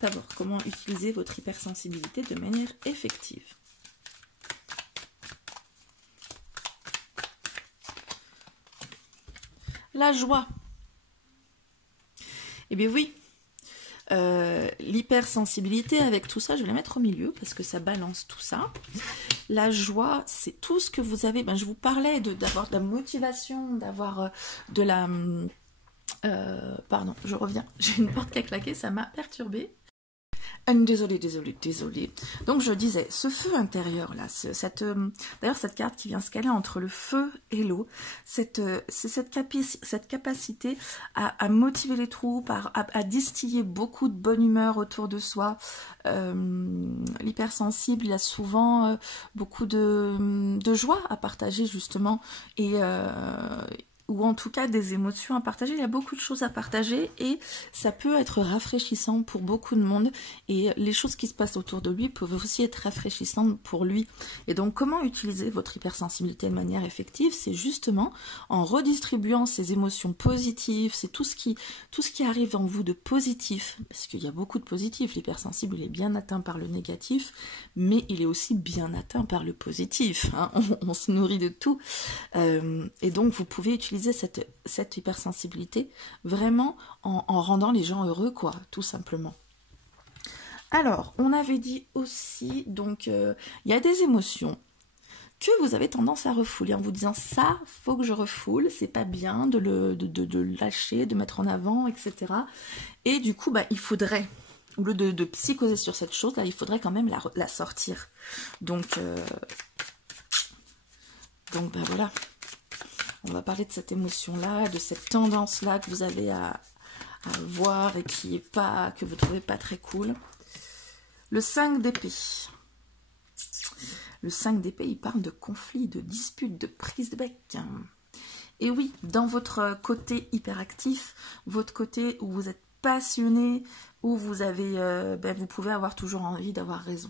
D'abord, comment utiliser votre hypersensibilité de manière effective? La joie. Eh bien oui, l'hypersensibilité avec tout ça, je vais la mettre au milieu parce que ça balance tout ça. La joie, c'est tout ce que vous avez. Ben, je vous parlais d'avoir de la motivation, d'avoir de la... pardon, je reviens. J'ai une porte qui a claqué, ça m'a perturbée. Désolée. Donc je disais, ce feu intérieur là, d'ailleurs cette carte qui vient se caler entre le feu et l'eau, c'est cette capacité à motiver les troupes, à distiller beaucoup de bonne humeur autour de soi. L'hypersensible, il a souvent beaucoup de joie à partager justement ou en tout cas des émotions à partager. Il y a beaucoup de choses à partager et ça peut être rafraîchissant pour beaucoup de monde et les choses qui se passent autour de lui peuvent aussi être rafraîchissantes pour lui. Et donc comment utiliser votre hypersensibilité de manière effective? C'est justement en redistribuant ces émotions positives, c'est tout ce qui arrive en vous de positif, parce qu'il y a beaucoup de positif. L'hypersensible, il est bien atteint par le négatif, mais il est aussi bien atteint par le positif, hein. On se nourrit de tout et donc vous pouvez utiliser cette hypersensibilité vraiment en rendant les gens heureux, quoi, tout simplement. Alors, on avait dit aussi, donc, il y a des émotions que vous avez tendance à refouler en vous disant ça, faut que je refoule, c'est pas bien de le lâcher, de mettre en avant, etc. Et du coup, il faudrait, au lieu de psychoser sur cette chose-là, il faudrait quand même la sortir. Donc voilà. On va parler de cette émotion-là, de cette tendance-là que vous avez à voir et que vous trouvez pas très cool. Le 5 d'épée. Le 5 d'épée, il parle de conflit, de dispute, de prise de bec. Et oui, dans votre côté hyperactif, votre côté où vous êtes passionné, où vous avez, vous pouvez avoir toujours envie d'avoir raison.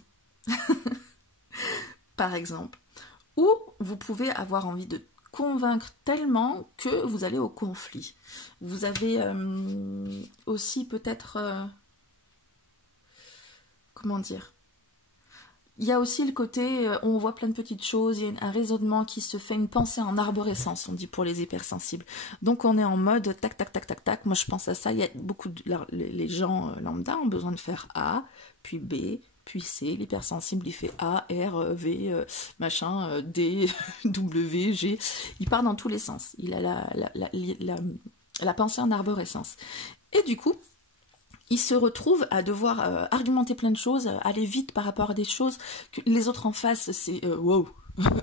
Par exemple. Ou vous pouvez avoir envie de convaincre tellement que vous allez au conflit. Vous avez aussi peut-être... comment dire? Il y a aussi le côté, on voit plein de petites choses, il y a un raisonnement qui se fait, une pensée en arborescence, on dit pour les hypersensibles. Donc on est en mode tac, tac, tac, tac, tac, moi je pense à ça, il y a beaucoup les gens lambda ont besoin de faire A, puis B, puis C, l'hypersensible il fait A, R, V, machin, D, W, G, il part dans tous les sens, il a la pensée en arborescence. Et du coup, il se retrouve à devoir argumenter plein de choses, aller vite par rapport à des choses que les autres en face, c'est wow,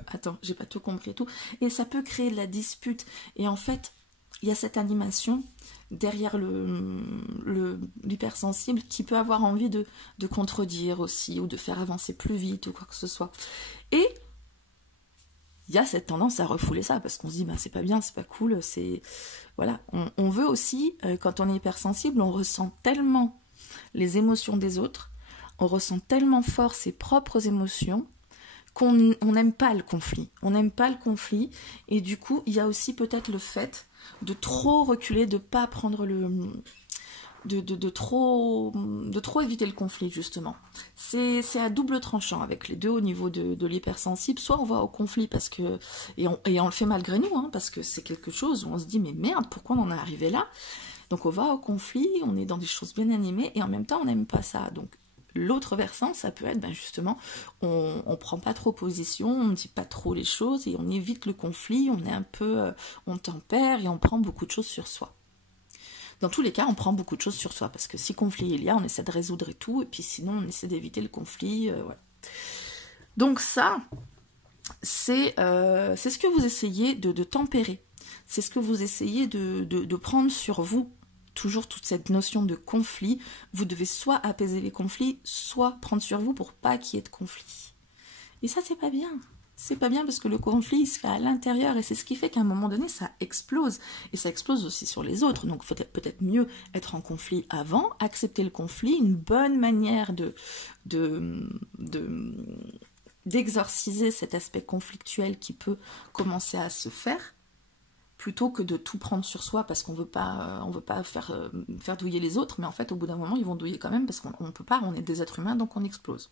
attends, j'ai pas tout compris et tout. Et ça peut créer de la dispute. Et en fait, il y a cette animation derrière l'hypersensible qui peut avoir envie de contredire aussi, ou de faire avancer plus vite, ou quoi que ce soit. Et il y a cette tendance à refouler ça, parce qu'on se dit, ben, c'est pas bien, c'est pas cool, c'est... Voilà, on veut aussi, quand on est hypersensible, on ressent tellement les émotions des autres, on ressent tellement fort ses propres émotions, qu'on n'aime pas le conflit. On n'aime pas le conflit, et du coup, il y a aussi peut-être le fait de trop reculer, de pas prendre de trop éviter le conflit, justement. C'est à double tranchant avec les deux au niveau de l'hypersensible. Soit on va au conflit parce que et on le fait malgré nous, hein, parce que c'est quelque chose où on se dit mais merde, pourquoi on en est arrivé là? Donc on va au conflit, on est dans des choses bien animées, et en même temps on n'aime pas ça. Donc l'autre versant, ça peut être ben justement, on prend pas trop position, on ne dit pas trop les choses, et on évite le conflit, on est un peu, on tempère, et on prend beaucoup de choses sur soi. Dans tous les cas, on prend beaucoup de choses sur soi, parce que si conflit il y a, on essaie de résoudre et tout, et puis sinon on essaie d'éviter le conflit. Ouais. Donc ça, c'est ce que vous essayez de tempérer, c'est ce que vous essayez de prendre sur vous. Toujours toute cette notion de conflit, vous devez soit apaiser les conflits, soit prendre sur vous pour pas qu'il y ait de conflit. Et ça, c'est pas bien. C'est pas bien parce que le conflit, il se fait à l'intérieur, et c'est ce qui fait qu'à un moment donné, ça explose. Et ça explose aussi sur les autres. Donc peut-être mieux être en conflit avant, accepter le conflit, une bonne manière d'exorciser cet aspect conflictuel qui peut commencer à se faire, plutôt que de tout prendre sur soi parce qu'on veut pas faire douiller les autres, mais en fait au bout d'un moment ils vont douiller quand même parce qu'on ne peut pas, on est des êtres humains, donc on explose.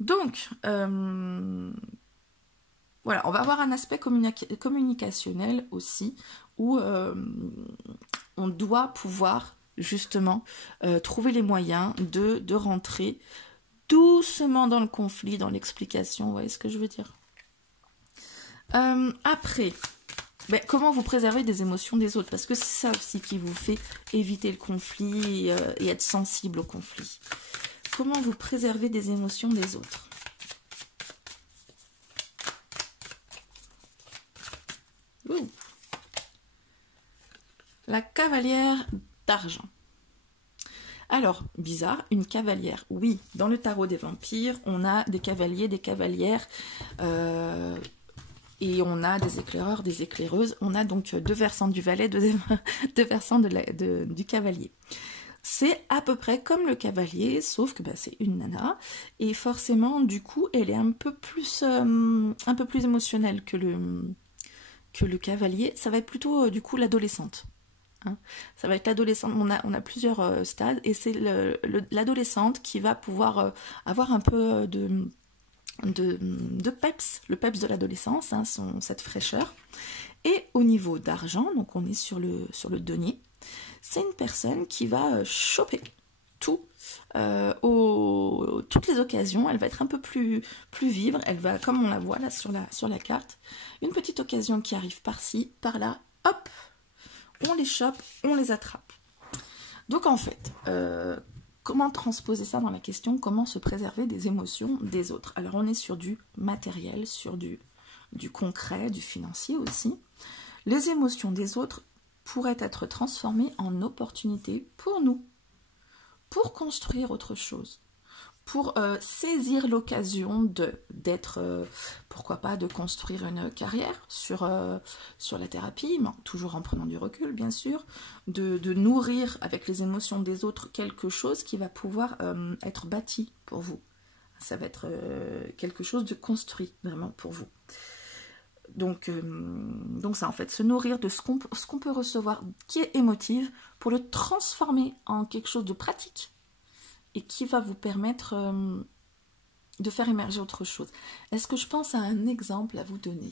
Donc voilà, on va avoir un aspect communicationnel aussi, où on doit pouvoir justement trouver les moyens de rentrer doucement dans le conflit, dans l'explication, vous voyez ce que je veux dire. Après, ben, comment vous préserver des émotions des autres? Parce que c'est ça aussi qui vous fait éviter le conflit et être sensible au conflit. Comment vous préserver des émotions des autres? Ouh. La cavalière d'argent. Alors, bizarre, une cavalière. Oui, dans le tarot des vampires, on a des cavaliers, des cavalières... et on a des éclaireurs, des éclaireuses. On a donc deux versants du valet, deux versants du cavalier. C'est à peu près comme le cavalier, sauf que bah, c'est une nana. Et forcément, du coup, elle est un peu plus émotionnelle que le cavalier. Ça va être plutôt, du coup, l'adolescente. Hein. Ça va être l'adolescente. On a plusieurs stades. Et c'est l'adolescente qui va pouvoir avoir un peu de peps, le peps de l'adolescence, hein, cette fraîcheur. Et au niveau d'argent, donc on est sur le denier, c'est une personne qui va choper tout, toutes les occasions. Elle va être un peu plus vive, elle va, comme on la voit là sur la carte, une petite occasion qui arrive par-ci, par-là, hop, on les chope, on les attrape. Donc en fait, comment transposer ça dans la question, comment se préserver des émotions des autres? Alors on est sur du matériel, sur du concret, du financier aussi. Les émotions des autres pourraient être transformées en opportunités pour nous, pour construire autre chose, pour saisir l'occasion d'être, pourquoi pas, de construire une carrière sur la thérapie, mais toujours en prenant du recul, bien sûr, de nourrir avec les émotions des autres quelque chose qui va pouvoir être bâti pour vous. Ça va être quelque chose de construit, vraiment, pour vous. Donc ça, en fait, se nourrir de ce qu'on peut recevoir, qui est émotive, pour le transformer en quelque chose de pratique, et qui va vous permettre de faire émerger autre chose. Est-ce que je pense à un exemple à vous donner?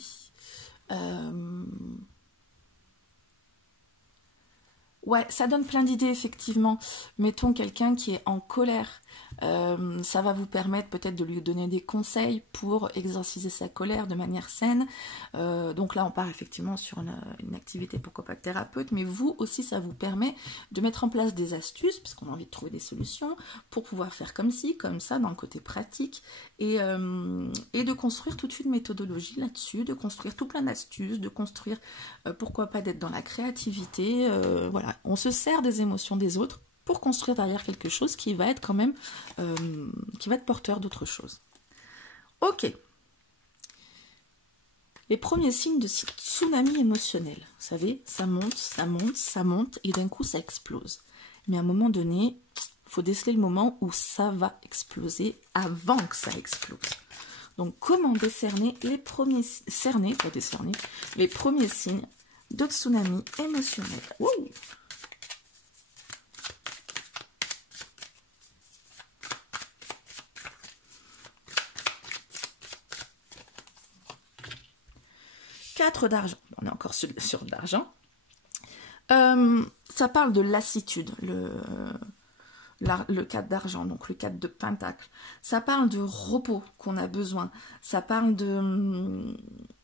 Ouais, ça donne plein d'idées, effectivement. Mettons quelqu'un qui est en colère Ça va vous permettre peut-être de lui donner des conseils pour exorciser sa colère de manière saine. Donc là, on part effectivement sur une activité, pourquoi pas de thérapeute, mais vous aussi, ça vous permet de mettre en place des astuces, parce qu'on a envie de trouver des solutions, pour pouvoir faire comme ci, comme ça, dans le côté pratique, et de construire toute une méthodologie là-dessus, de construire tout plein d'astuces, de construire, pourquoi pas d'être dans la créativité, voilà. On se sert des émotions des autres pour construire derrière quelque chose qui va être quand même, qui va être porteur d'autre chose. Ok. Les premiers signes de tsunami émotionnel. Vous savez, ça monte, ça monte, ça monte, et d'un coup ça explose. Mais à un moment donné, il faut déceler le moment où ça va exploser avant que ça explose. Donc comment décerner les premiers, les premiers signes de tsunami émotionnel. Wow. D'argent, on est encore sur de l'argent. Ça parle de lassitude, le 4 d'argent, donc le 4 de pentacle. Ça parle de repos qu'on a besoin. Ça parle de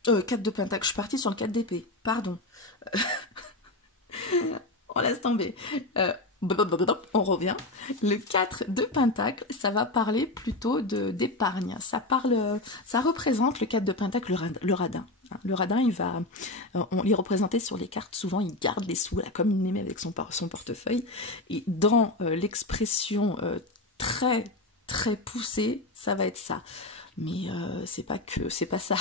4 de pentacle. Je suis partie sur le 4 d'épée, pardon. On laisse tomber. On revient. Le 4 de pentacle, ça va parler plutôt d'épargne. Ça représente le 4 de pentacle, le radin. Le radin, on l'y représentait sur les cartes, souvent il garde les sous, là, comme une mémé avec son portefeuille. Et dans l'expression très très poussée, ça va être ça. Mais c'est pas ça.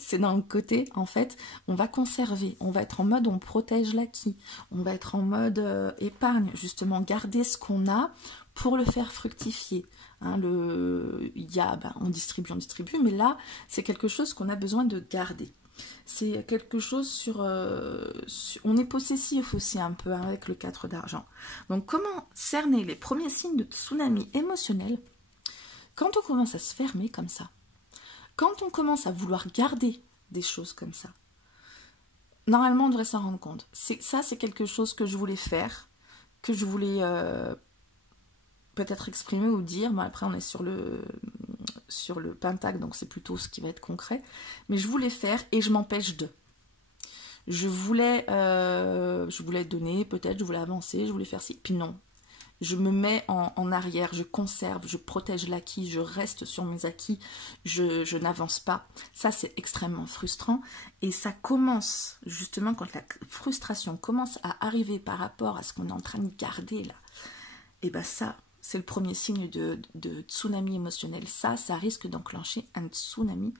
C'est dans le côté, en fait, on va conserver, on va être en mode on protège l'acquis, on va être en mode épargne, justement, garder ce qu'on a pour le faire fructifier. Hein, on distribue, mais là, c'est quelque chose qu'on a besoin de garder. C'est quelque chose on est possessif aussi un peu avec le 4 d'argent. Donc, comment cerner les premiers signes de tsunami émotionnel quand on commence à se fermer comme ça, quand on commence à vouloir garder des choses comme ça? Normalement, on devrait s'en rendre compte. Ça, c'est quelque chose que je voulais faire, que je voulais peut-être exprimer ou dire. Bon, après, on est sur le pentacle, donc c'est plutôt ce qui va être concret. Mais je voulais faire et je m'empêche de. Je voulais donner, peut-être, je voulais avancer, je voulais faire ci. Puis non. Je me mets en arrière, je conserve, je protège l'acquis, je reste sur mes acquis, je n'avance pas. Ça, c'est extrêmement frustrant. Et ça commence, justement, quand la frustration commence à arriver par rapport à ce qu'on est en train de garder, là. Et bien ça, c'est le premier signe de tsunami émotionnel. Ça risque d'enclencher un tsunami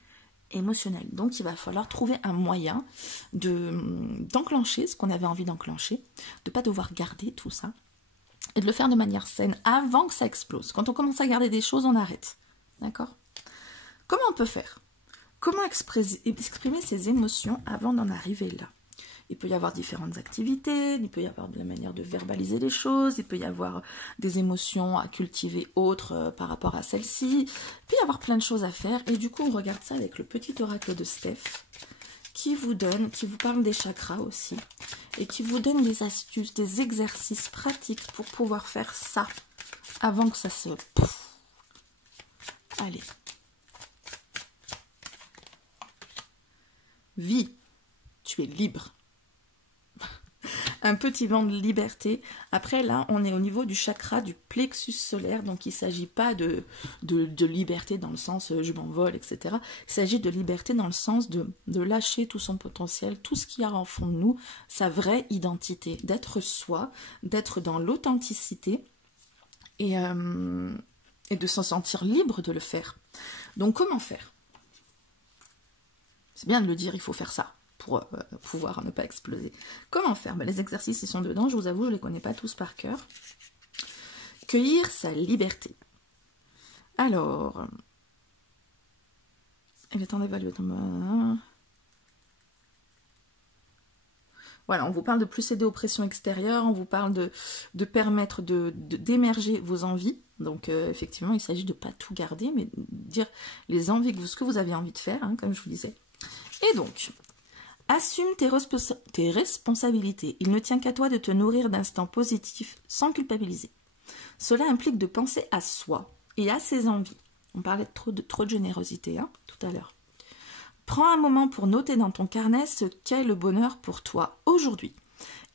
émotionnel. Donc, il va falloir trouver un moyen d'enclencher ce qu'on avait envie d'enclencher, de ne pas devoir garder tout ça, et de le faire de manière saine avant que ça explose. Quand on commence à garder des choses, on arrête. D'accord? Comment on peut faire? Comment exprimer ses émotions avant d'en arriver là? Il peut y avoir différentes activités, il peut y avoir de la manière de verbaliser les choses, il peut y avoir des émotions à cultiver autres par rapport à celles-ci, il peut y avoir plein de choses à faire, et du coup on regarde ça avec le petit oracle de Steph, qui vous parle des chakras aussi, et qui vous donne des astuces, des exercices pratiques pour pouvoir faire ça, avant que ça se... Allez. Vie, tu es libre. Un petit vent de liberté. Après, là, on est au niveau du chakra du plexus solaire, donc il ne s'agit pas de liberté dans le sens je m'envole, etc. Il s'agit de liberté dans le sens de lâcher tout son potentiel, tout ce qu'il y a en fond de nous, sa vraie identité, d'être soi, d'être dans l'authenticité et de s'en sentir libre de le faire. Donc, comment faire? C'est bien de le dire, il faut faire ça pour pouvoir ne pas exploser. Comment faire? Les exercices, ils sont dedans, je vous avoue, je ne les connais pas tous par cœur. Cueillir sa liberté. Alors, il est temps d'évaluer. Voilà, on vous parle de plus céder aux pressions extérieures, on vous parle de permettre d'émerger vos envies. Donc, effectivement, il s'agit de ne pas tout garder, mais de dire les envies, ce que vous avez envie de faire, hein, comme je vous disais. Et donc... Assume tes responsabilités. Il ne tient qu'à toi de te nourrir d'instants positifs sans culpabiliser. Cela implique de penser à soi et à ses envies. On parlait de trop de générosité hein, tout à l'heure. Prends un moment pour noter dans ton carnet ce qu'est le bonheur pour toi aujourd'hui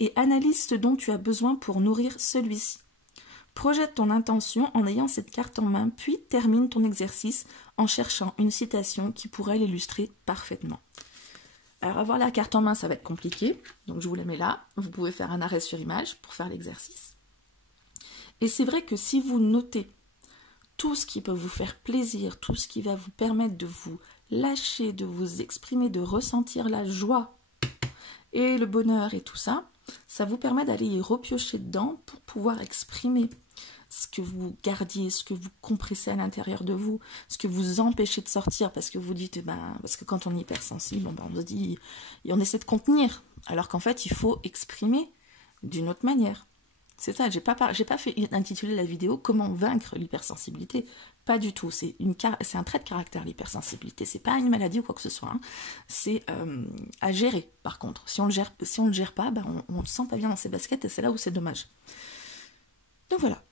et analyse ce dont tu as besoin pour nourrir celui-ci. Projette ton intention en ayant cette carte en main, puis termine ton exercice en cherchant une citation qui pourrait l'illustrer parfaitement. Alors avoir la carte en main, ça va être compliqué, donc je vous la mets là. Vous pouvez faire un arrêt sur image pour faire l'exercice. Et c'est vrai que si vous notez tout ce qui peut vous faire plaisir, tout ce qui va vous permettre de vous lâcher, de vous exprimer, de ressentir la joie et le bonheur et tout ça, ça vous permet d'aller y repiocher dedans pour pouvoir exprimer ce que vous gardiez, ce que vous compressez à l'intérieur de vous, ce que vous empêchez de sortir parce que vous dites, parce que quand on est hypersensible, on se dit, et on essaie de contenir, alors qu'en fait, il faut exprimer d'une autre manière. C'est ça, j'ai pas fait intituler la vidéo « Comment vaincre l'hypersensibilité ». Pas du tout, c'est un trait de caractère l'hypersensibilité, c'est pas une maladie ou quoi que ce soit, hein. C'est à gérer par contre. Si on le gère pas, on ne se sent pas bien dans ses baskets et c'est là où c'est dommage. Donc voilà,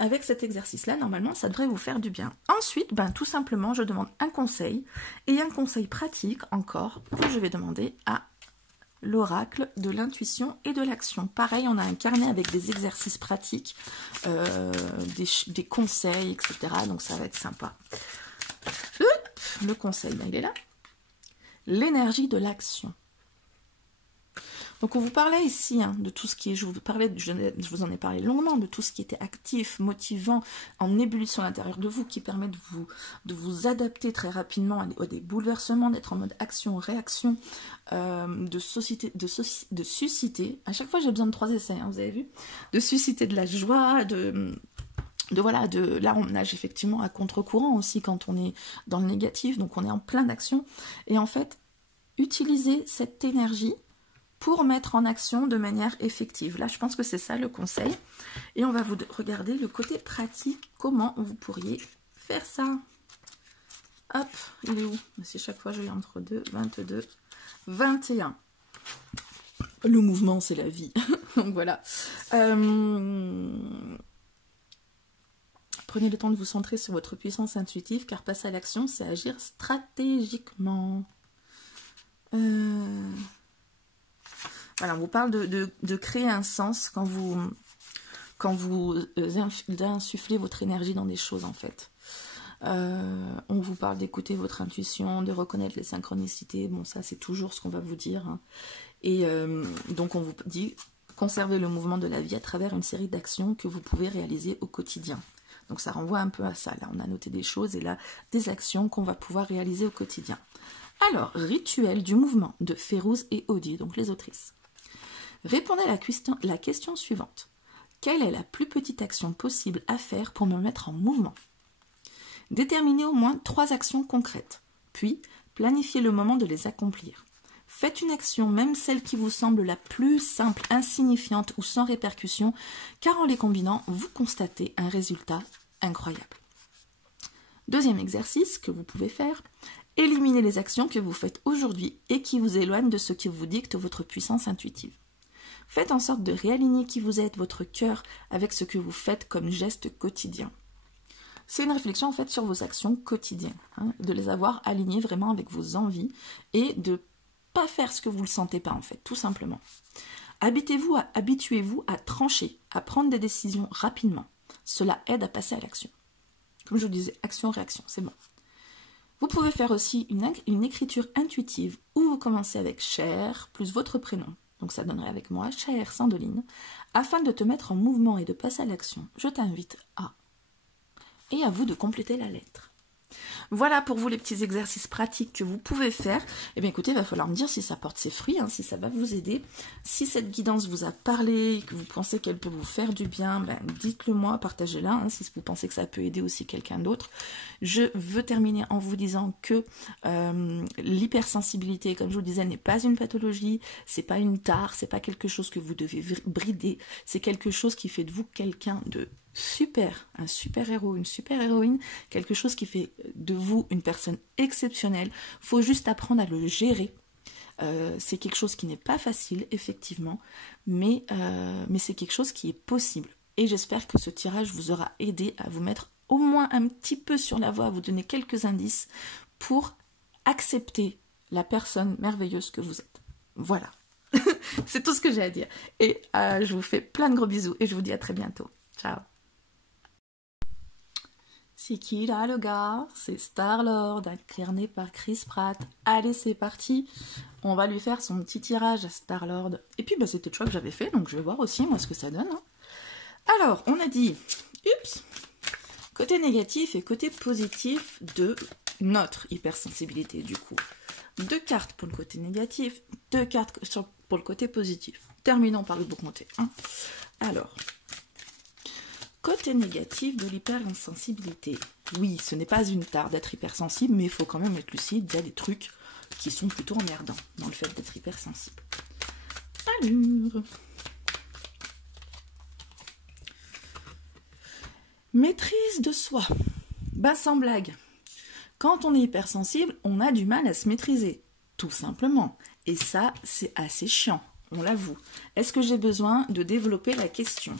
avec cet exercice-là, normalement, ça devrait vous faire du bien. Ensuite, tout simplement, je demande un conseil, et un conseil pratique encore, que je vais demander à l'oracle de l'intuition et de l'action. Pareil, on a un carnet avec des exercices pratiques, des conseils, etc. Donc ça va être sympa. Le conseil, il est là. L'énergie de l'action. Donc on vous parlait ici de tout ce qui est, je vous en ai parlé longuement, de tout ce qui était actif, motivant, en ébullition à l'intérieur de vous, qui permet de vous adapter très rapidement à des bouleversements, d'être en mode action-réaction, de susciter, à chaque fois j'ai besoin de 3 essais, hein, vous avez vu, de susciter de la joie, là on nage effectivement à contre-courant aussi quand on est dans le négatif, donc on est en plein d'action, et en fait, utilisez cette énergie pour mettre en action de manière effective. Là, je pense que c'est ça le conseil. Et on va vous regarder le côté pratique, comment vous pourriez faire ça. Hop, il est où? C'est chaque fois, je vais entre 2, 22, 21. Le mouvement, c'est la vie. Donc voilà. Prenez le temps de vous centrer sur votre puissance intuitive, car passer à l'action, c'est agir stratégiquement. Voilà, on vous parle de créer un sens quand vous insufflez votre énergie dans des choses, en fait. On vous parle d'écouter votre intuition, de reconnaître les synchronicités. Bon, ça, c'est toujours ce qu'on va vous dire. Hein. Et donc, on vous dit, conservez le mouvement de la vie à travers une série d'actions que vous pouvez réaliser au quotidien. Donc, ça renvoie un peu à ça. Là, on a noté des choses et là, des actions qu'on va pouvoir réaliser au quotidien. Alors, rituel du mouvement de Férouz et Audi, donc les autrices. Répondez à la question suivante. Quelle est la plus petite action possible à faire pour me mettre en mouvement? Déterminez au moins 3 actions concrètes, puis planifiez le moment de les accomplir. Faites une action, même celle qui vous semble la plus simple, insignifiante ou sans répercussion, car en les combinant, vous constatez un résultat incroyable. Deuxième exercice que vous pouvez faire, éliminez les actions que vous faites aujourd'hui et qui vous éloignent de ce qui vous dicte votre puissance intuitive. Faites en sorte de réaligner qui vous êtes, votre cœur, avec ce que vous faites comme geste quotidien. C'est une réflexion en fait sur vos actions quotidiennes, hein, de les avoir alignées vraiment avec vos envies et de ne pas faire ce que vous ne le sentez pas en fait, tout simplement. Habituez-vous à trancher, à prendre des décisions rapidement. Cela aide à passer à l'action. Comme je vous disais, action-réaction, c'est bon. Vous pouvez faire aussi une écriture intuitive où vous commencez avec Cher plus votre prénom. Donc ça donnerait avec moi, Cher Sandoline. Afin de te mettre en mouvement et de passer à l'action, je t'invite à... Et à vous de compléter la lettre. Voilà pour vous les petits exercices pratiques que vous pouvez faire. Eh bien écoutez, il va falloir me dire si ça porte ses fruits, hein, si ça va vous aider. Si cette guidance vous a parlé, que vous pensez qu'elle peut vous faire du bien, dites-le moi, partagez-la, hein, si vous pensez que ça peut aider aussi quelqu'un d'autre. Je veux terminer en vous disant que l'hypersensibilité, comme je vous le disais, n'est pas une pathologie, c'est pas une tare, c'est pas quelque chose que vous devez brider, c'est quelque chose qui fait de vous quelqu'un de super, un super héros, une super héroïne, quelque chose qui fait de vous une personne exceptionnelle. Faut juste apprendre à le gérer. C'est quelque chose qui n'est pas facile, effectivement, mais c'est quelque chose qui est possible. Et j'espère que ce tirage vous aura aidé à vous mettre au moins un petit peu sur la voie, à vous donner quelques indices pour accepter la personne merveilleuse que vous êtes. Voilà. C'est tout ce que j'ai à dire. Et je vous fais plein de gros bisous et je vous dis à très bientôt. Ciao. C'est qui là le gars? C'est Star-Lord, incarné par Chris Pratt. Allez, c'est parti. On va lui faire son petit tirage à Star-Lord. Et puis c'était le choix que j'avais fait, donc je vais voir aussi moi ce que ça donne. Hein. Alors, on a dit, oups, côté négatif et côté positif de notre hypersensibilité du coup. 2 cartes pour le côté négatif, 2 cartes pour le côté positif. Terminons par le bon côté. Hein. Alors, côté négatif de l'hypersensibilité. Oui, ce n'est pas une tare d'être hypersensible, mais il faut quand même être lucide. Il y a des trucs qui sont plutôt emmerdants dans le fait d'être hypersensible. Allure. Maîtrise de soi. Bah sans blague. Quand on est hypersensible, on a du mal à se maîtriser, tout simplement. Et ça, c'est assez chiant, on l'avoue. Est-ce que j'ai besoin de développer la question?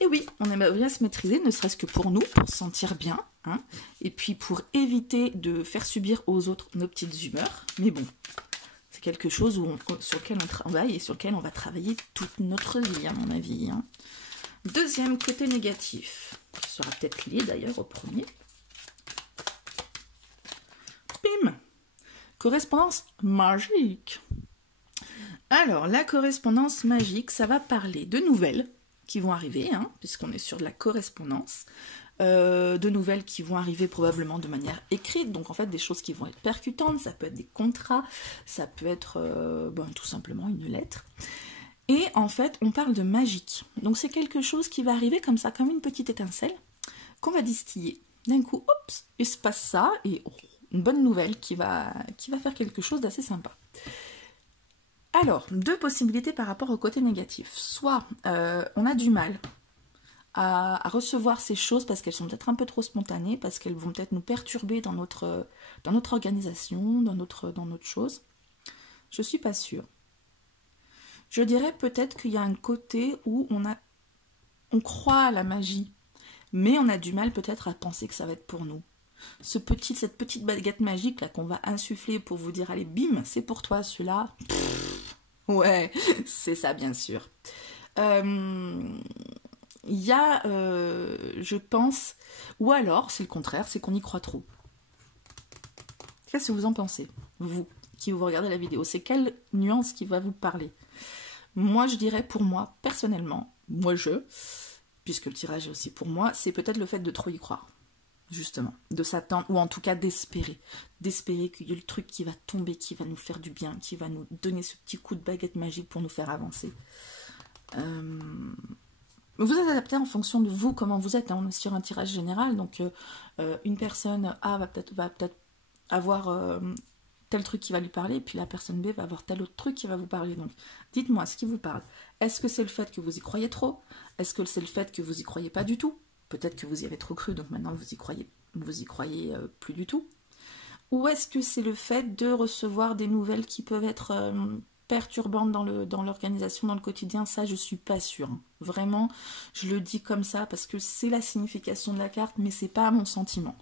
Et oui, on aimerait bien se maîtriser, ne serait-ce que pour nous, pour se sentir bien, hein, et puis pour éviter de faire subir aux autres nos petites humeurs. Mais bon, c'est quelque chose sur lequel on travaille et sur lequel on va travailler toute notre vie, à mon avis. Hein. Deuxième côté négatif, qui sera peut-être lié d'ailleurs au premier. Bim! Correspondance magique. Alors, la correspondance magique, ça va parler de nouvelles qui vont arriver, hein, puisqu'on est sur de la correspondance, de nouvelles qui vont arriver probablement de manière écrite, donc en fait des choses qui vont être percutantes, ça peut être des contrats, ça peut être tout simplement une lettre. Et en fait, on parle de magique. Donc c'est quelque chose qui va arriver comme ça, comme une petite étincelle, qu'on va distiller. D'un coup, oups, il se passe ça, et une bonne nouvelle qui va faire quelque chose d'assez sympa. Alors, 2 possibilités par rapport au côté négatif. Soit on a du mal à recevoir ces choses parce qu'elles sont peut-être un peu trop spontanées, parce qu'elles vont peut-être nous perturber dans notre organisation, dans notre chose. Je suis pas sûre. Je dirais peut-être qu'il y a un côté où on croit à la magie, mais on a du mal peut-être à penser que ça va être pour nous. Cette petite baguette magique là qu'on va insuffler pour vous dire allez bim, c'est pour toi celui-là. Ouais, c'est ça bien sûr. Il y a, je pense, ou alors c'est le contraire, c'est qu'on y croit trop. Qu'est-ce que vous en pensez, vous qui vous regardez la vidéo? C'est quelle nuance qui va vous parler? Moi, je dirais pour moi, personnellement, puisque le tirage est aussi pour moi, c'est peut-être le fait de trop y croire, justement, de s'attendre, ou en tout cas d'espérer qu'il y ait le truc qui va tomber, qui va nous faire du bien, qui va nous donner ce petit coup de baguette magique pour nous faire avancer. Vous êtes adapté en fonction de vous, comment vous êtes, hein. On est sur un tirage général, donc une personne A va peut-être avoir tel truc qui va lui parler, et puis la personne B va avoir tel autre truc qui va vous parler. Donc, dites-moi ce qui vous parle. Est-ce que c'est le fait que vous y croyez trop? Est-ce que c'est le fait que vous y croyez pas du tout? Peut-être que vous y avez trop cru, donc maintenant vous y croyez plus du tout. Ou est-ce que c'est le fait de recevoir des nouvelles qui peuvent être perturbantes dans l'organisation, dans le quotidien? Ça, je suis pas sûre. Hein. Vraiment, je le dis comme ça parce que c'est la signification de la carte, mais c'est pas mon sentiment.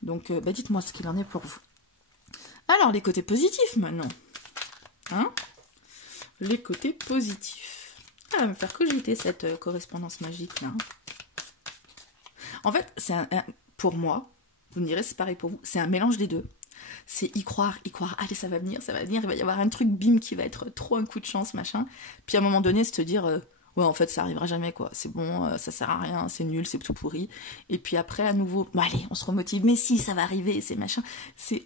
Donc, dites-moi ce qu'il en est pour vous. Alors, les côtés positifs maintenant. Hein? Les côtés positifs. Ça va me faire cogiter cette correspondance magique là. En fait, c'est pour moi, vous me direz c'est pareil pour vous, c'est un mélange des deux. C'est y croire, allez ça va venir, il va y avoir un truc bim qui va être trop un coup de chance, machin. Puis à un moment donné, se te dire, ouais en fait ça arrivera jamais quoi, c'est bon, ça sert à rien, c'est nul, c'est tout pourri. Et puis après à nouveau, bon allez, on se remotive, mais si ça va arriver, c'est machin. C'est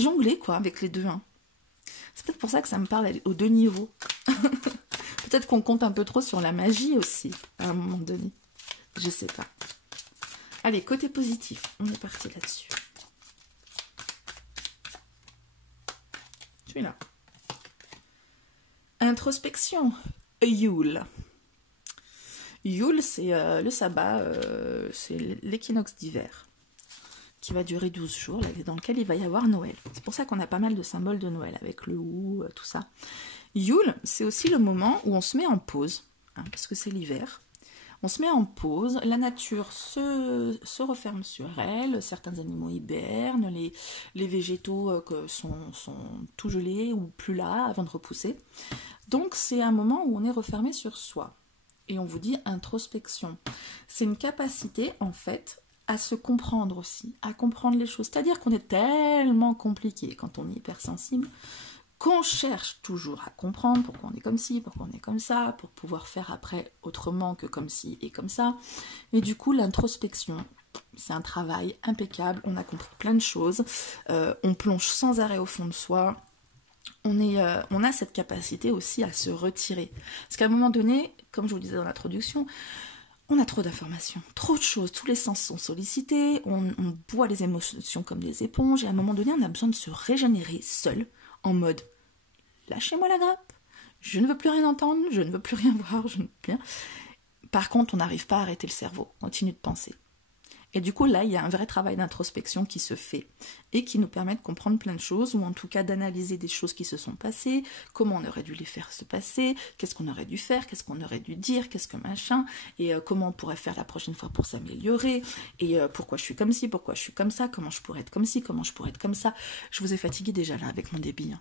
jongler quoi avec les deux. Hein. C'est peut-être pour ça que ça me parle aux 2 niveaux. Peut-être qu'on compte un peu trop sur la magie aussi, à un moment donné. Je sais pas. Allez, côté positif, on est parti là-dessus. Je suis là. Introspection. Yule. Yule, c'est le sabbat, c'est l'équinoxe d'hiver, qui va durer 12 jours, dans lequel il va y avoir Noël. C'est pour ça qu'on a pas mal de symboles de Noël, avec le hou, tout ça. Yule, c'est aussi le moment où on se met en pause, hein, parce que c'est l'hiver. On se met en pause, la nature se referme sur elle, certains animaux hibernent, les végétaux sont tout gelés ou plus là avant de repousser. Donc c'est un moment où on est refermé sur soi. Et on vous dit introspection. C'est une capacité en fait à se comprendre aussi, à comprendre les choses. C'est-à-dire qu'on est tellement compliqué quand on est hypersensible qu'on cherche toujours à comprendre pourquoi on est comme ci, pourquoi on est comme ça, pour pouvoir faire après autrement que comme ci et comme ça. Et du coup, l'introspection, c'est un travail impeccable, on a compris plein de choses, on plonge sans arrêt au fond de soi, on a cette capacité aussi à se retirer. Parce qu'à un moment donné, comme je vous le disais dans l'introduction, on a trop d'informations, trop de choses, tous les sens sont sollicités, on boit les émotions comme des éponges, et à un moment donné, on a besoin de se régénérer seul, en mode lâchez-moi la grappe, je ne veux plus rien entendre, je ne veux plus rien voir, je ne veux plus rien. Par contre, on n'arrive pas à arrêter le cerveau, on continue de penser. Et du coup, là, il y a un vrai travail d'introspection qui se fait et qui nous permet de comprendre plein de choses, ou en tout cas d'analyser des choses qui se sont passées, comment on aurait dû les faire se passer, qu'est-ce qu'on aurait dû faire, qu'est-ce qu'on aurait dû dire, qu'est-ce que machin, et comment on pourrait faire la prochaine fois pour s'améliorer, et pourquoi je suis comme ci, pourquoi je suis comme ça, comment je pourrais être comme ci, comment je pourrais être comme ça. Je vous ai fatigué déjà là avec mon débit.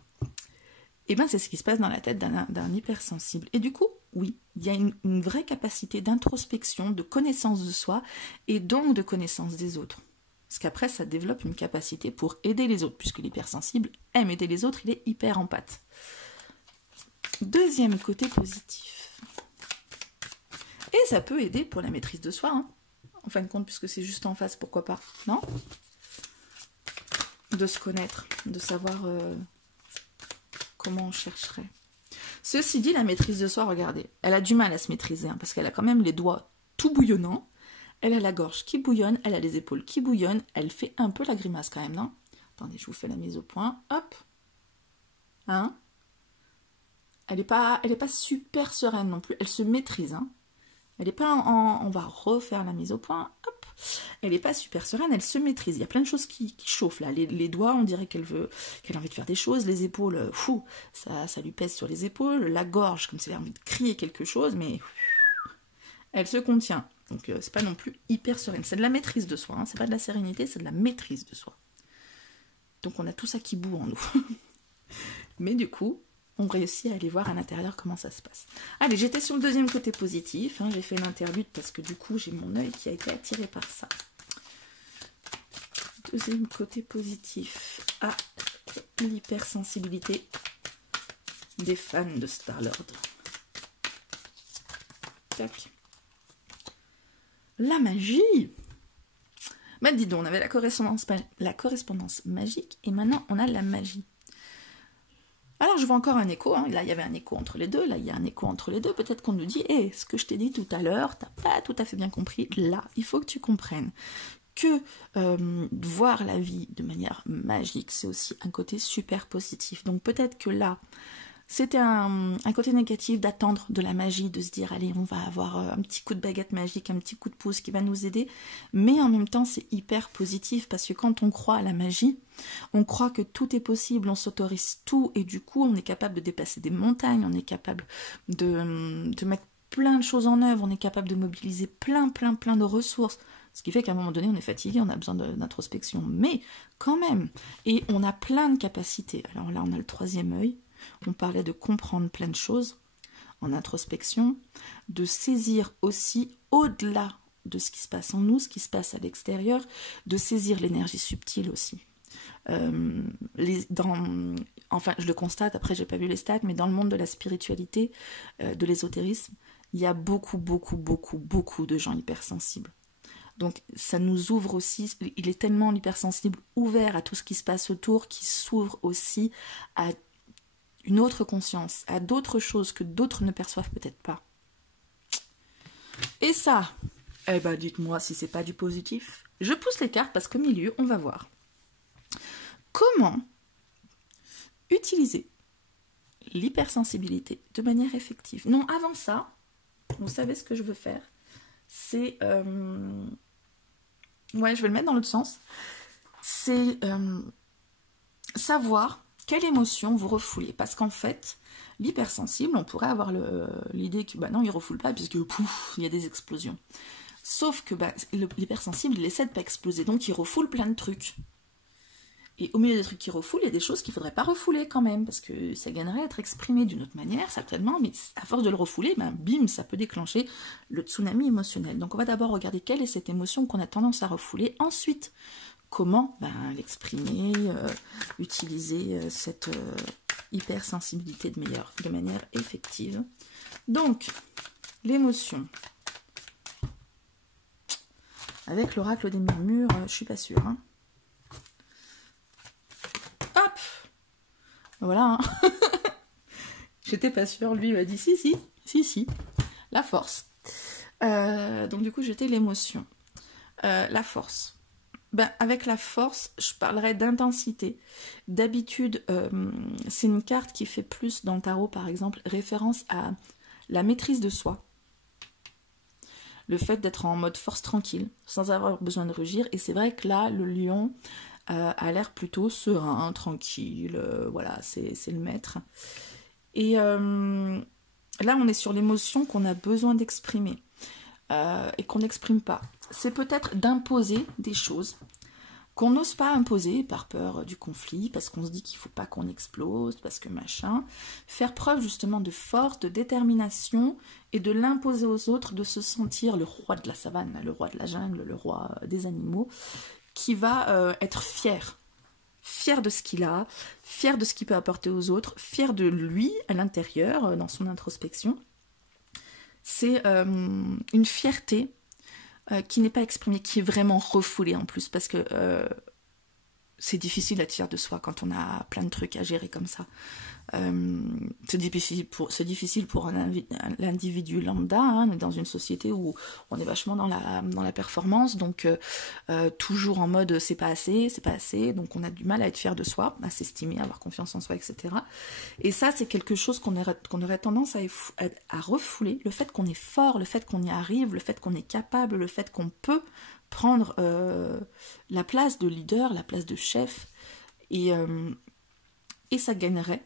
Et bien c'est ce qui se passe dans la tête d'un hypersensible. Et du coup, oui, il y a une vraie capacité d'introspection, de connaissance de soi, et donc de connaissance des autres. Parce qu'après, ça développe une capacité pour aider les autres, puisque l'hypersensible aime aider les autres, il est hyper empathe. Deuxième côté positif. Et ça peut aider pour la maîtrise de soi, hein. En fin de compte, puisque c'est juste en face, pourquoi pas, non? De se connaître, de savoir comment on chercherait. Ceci dit, la maîtrise de soi, regardez, elle a du mal à se maîtriser, hein, parce qu'elle a quand même les doigts tout bouillonnants, elle a la gorge qui bouillonne, elle a les épaules qui bouillonnent, elle fait un peu la grimace quand même, non? Attendez, je vous fais la mise au point, hop, hein? Elle n'est pas super sereine non plus, elle se maîtrise, hein? Elle n'est pas on va refaire la mise au point, hop. Elle n'est pas super sereine, elle se maîtrise. Il y a plein de choses qui chauffent là. Les doigts, on dirait qu'elle a envie de faire des choses. Les épaules, fou, ça lui pèse sur les épaules. La gorge, comme si elle a envie de crier quelque chose, mais elle se contient. Donc c'est pas non plus hyper sereine. C'est de la maîtrise de soi, hein. C'est pas de la sérénité, c'est de la maîtrise de soi. Donc on a tout ça qui bout en nous. Mais du coup, on réussit à aller voir à l'intérieur comment ça se passe. Allez, j'étais sur le deuxième côté positif, hein, j'ai fait l'interlude parce que du coup j'ai mon œil qui a été attiré par ça. Deuxième côté positif à l'hypersensibilité des fans de Star-Lord. Tac. La magie. Bah dis donc, on avait la correspondance magique et maintenant on a la magie. Alors je vois encore un écho, hein. Là il y avait un écho entre les deux, là il y a un écho entre les deux, peut-être qu'on nous dit, ce que je t'ai dit tout à l'heure, t'as pas tout à fait bien compris, là il faut que tu comprennes que voir la vie de manière magique, c'est aussi un côté super positif. Donc peut-être que là, c'était un côté négatif d'attendre de la magie, de se dire allez on va avoir un petit coup de baguette magique, un petit coup de pouce qui va nous aider, mais en même temps c'est hyper positif parce que quand on croit à la magie, on croit que tout est possible, on s'autorise tout et du coup on est capable de dépasser des montagnes, on est capable de mettre plein de choses en œuvre, on est capable de mobiliser plein de ressources, ce qui fait qu'à un moment donné on est fatigué, on a besoin d'introspection, mais quand même, et on a plein de capacités. Alors là on a le troisième œil. On parlait de comprendre plein de choses en introspection, de saisir aussi au-delà de ce qui se passe en nous, ce qui se passe à l'extérieur, de saisir l'énergie subtile aussi. Enfin, je le constate, après j'ai pas vu les stats, mais dans le monde de la spiritualité, de l'ésotérisme, il y a beaucoup de gens hypersensibles. Donc ça nous ouvre aussi, il est tellement l'hypersensible ouvert à tout ce qui se passe autour, qui s'ouvre aussi à une autre conscience, à d'autres choses que d'autres ne perçoivent peut-être pas. Et ça, eh ben dites-moi si c'est pas du positif. Je pousse les cartes parce qu'au milieu, on va voir. Comment utiliser l'hypersensibilité de manière effective? Non, avant ça, vous savez ce que je veux faire? C'est... Ouais, je vais le mettre dans l'autre sens. C'est savoir quelle émotion vous refoulez. Parce qu'en fait, L'hypersensible, on pourrait avoir l'idée que bah non, il refoule pas puisque pouf, il y a des explosions. Sauf que bah, l'hypersensible, il essaie de pas exploser, donc il refoule plein de trucs. Et au milieu des trucs qui refoulent, il y a des choses qu'il ne faudrait pas refouler quand même, parce que ça gagnerait à être exprimé d'une autre manière, certainement, mais à force de le refouler, ben, bim, ça peut déclencher le tsunami émotionnel. Donc on va d'abord regarder quelle est cette émotion qu'on a tendance à refouler. Ensuite, comment l'exprimer, utiliser cette hypersensibilité de manière effective. Donc, l'émotion. Avec l'oracle des murmures, je suis pas sûre, hein. Voilà, hein. J'étais pas sûre, lui il m'a dit si, la force. Donc du coup j'étais l'émotion. La force. Ben, avec la force, je parlerai d'intensité. D'habitude, c'est une carte qui fait plus dans le tarot, par exemple, référence à la maîtrise de soi. Le fait d'être en mode force tranquille, sans avoir besoin de rugir. Et c'est vrai que là, le lion a l'air plutôt serein, tranquille, voilà, c'est le maître. Et là, on est sur l'émotion qu'on a besoin d'exprimer et qu'on n'exprime pas. C'est peut-être d'imposer des choses qu'on n'ose pas imposer par peur du conflit, parce qu'on se dit qu'il ne faut pas qu'on explose, parce que machin. Faire preuve justement de force, de détermination et de l'imposer aux autres, de se sentir le roi de la savane, le roi de la jungle, le roi des animaux, qui va être fier de ce qu'il a, fier de ce qu'il peut apporter aux autres, fier de lui à l'intérieur, dans son introspection. C'est une fierté qui n'est pas exprimée, qui est vraiment refoulée en plus, parce que c'est difficile d'être fier de soi quand on a plein de trucs à gérer comme ça. C'est difficile pour l'individu lambda, hein, on est dans une société où on est vachement dans la performance, donc toujours en mode c'est pas assez, donc on a du mal à être fier de soi, à s'estimer, à avoir confiance en soi, etc. Et ça, c'est quelque chose qu'on aurait tendance à refouler, le fait qu'on est fort, le fait qu'on y arrive, le fait qu'on est capable, le fait qu'on peut prendre la place de leader, la place de chef, et ça gagnerait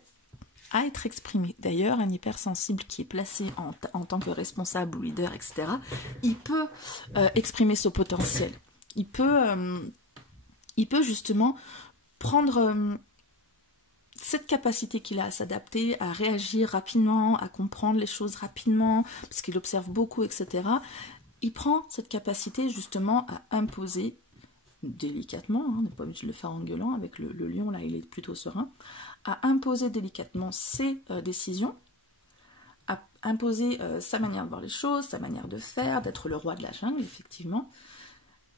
à être exprimé. D'ailleurs, un hypersensible qui est placé en tant que responsable ou leader, etc., il peut exprimer ce potentiel. Il peut justement prendre cette capacité qu'il a à s'adapter, à réagir rapidement, à comprendre les choses rapidement, parce qu'il observe beaucoup, etc. Il prend cette capacité justement à imposer délicatement, hein, on n'est pas obligé de le faire en gueulant, avec le lion là il est plutôt serein, à imposer délicatement ses décisions, à imposer sa manière de voir les choses, sa manière de faire, d'être le roi de la jungle, effectivement.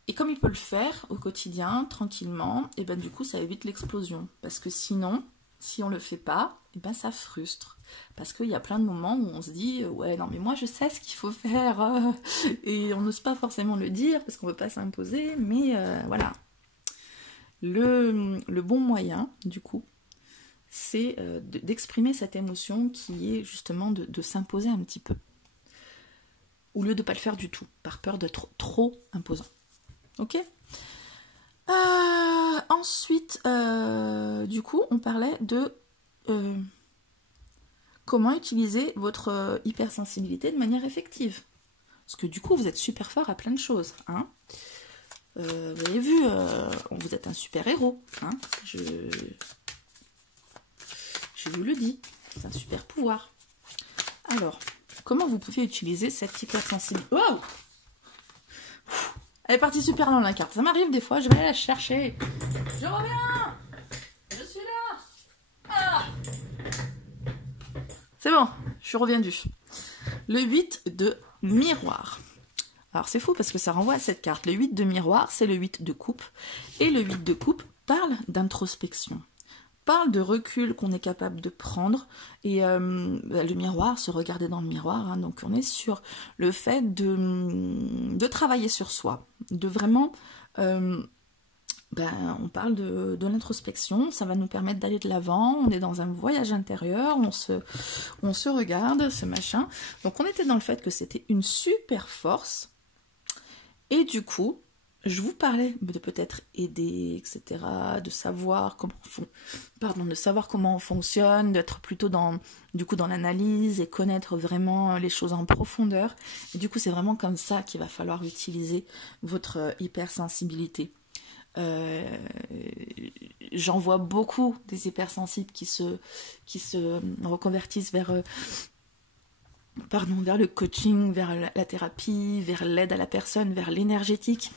Et comme il peut le faire au quotidien, tranquillement, et ben du coup ça évite l'explosion. Parce que sinon, si on le fait pas, et ben ça frustre. Parce qu'il y a plein de moments où on se dit ouais non mais moi je sais ce qu'il faut faire, et on n'ose pas forcément le dire parce qu'on veut pas s'imposer, mais voilà. Le bon moyen, du coup, c'est d'exprimer cette émotion qui est justement de s'imposer un petit peu. Au lieu de ne pas le faire du tout, par peur d'être trop imposant. Ok ? Ensuite, du coup, on parlait de comment utiliser votre hypersensibilité de manière effective. Parce que du coup, vous êtes super fort à plein de choses. Hein. Vous avez vu, vous êtes un super héros. Hein. Je vous le dis, c'est un super pouvoir. Alors, comment vous pouvez utiliser cette hypersensibilité? Wow! Elle est partie super loin la carte. Ça m'arrive des fois, je vais aller la chercher. Je reviens! Je suis là! Ah! C'est bon, je suis reviendue. Le 8 de miroir. Alors c'est fou parce que ça renvoie à cette carte. Le 8 de miroir, c'est le 8 de coupe. Et le 8 de coupe parle d'introspection. Parle de recul qu'on est capable de prendre. Et le miroir, se regarder dans le miroir. Hein, donc on est sur le fait de travailler sur soi. De vraiment... on parle de l'introspection, ça va nous permettre d'aller de l'avant, on est dans un voyage intérieur, on se regarde, ce machin. Donc on était dans le fait que c'était une super force, et du coup, je vous parlais de peut-être aider, etc., de savoir comment on fonctionne, d'être plutôt dans l'analyse et connaître vraiment les choses en profondeur. Et du coup, c'est vraiment comme ça qu'il va falloir utiliser votre hypersensibilité. J'en vois beaucoup des hypersensibles qui se reconvertissent vers le coaching, vers la thérapie, vers l'aide à la personne, vers l'énergétique.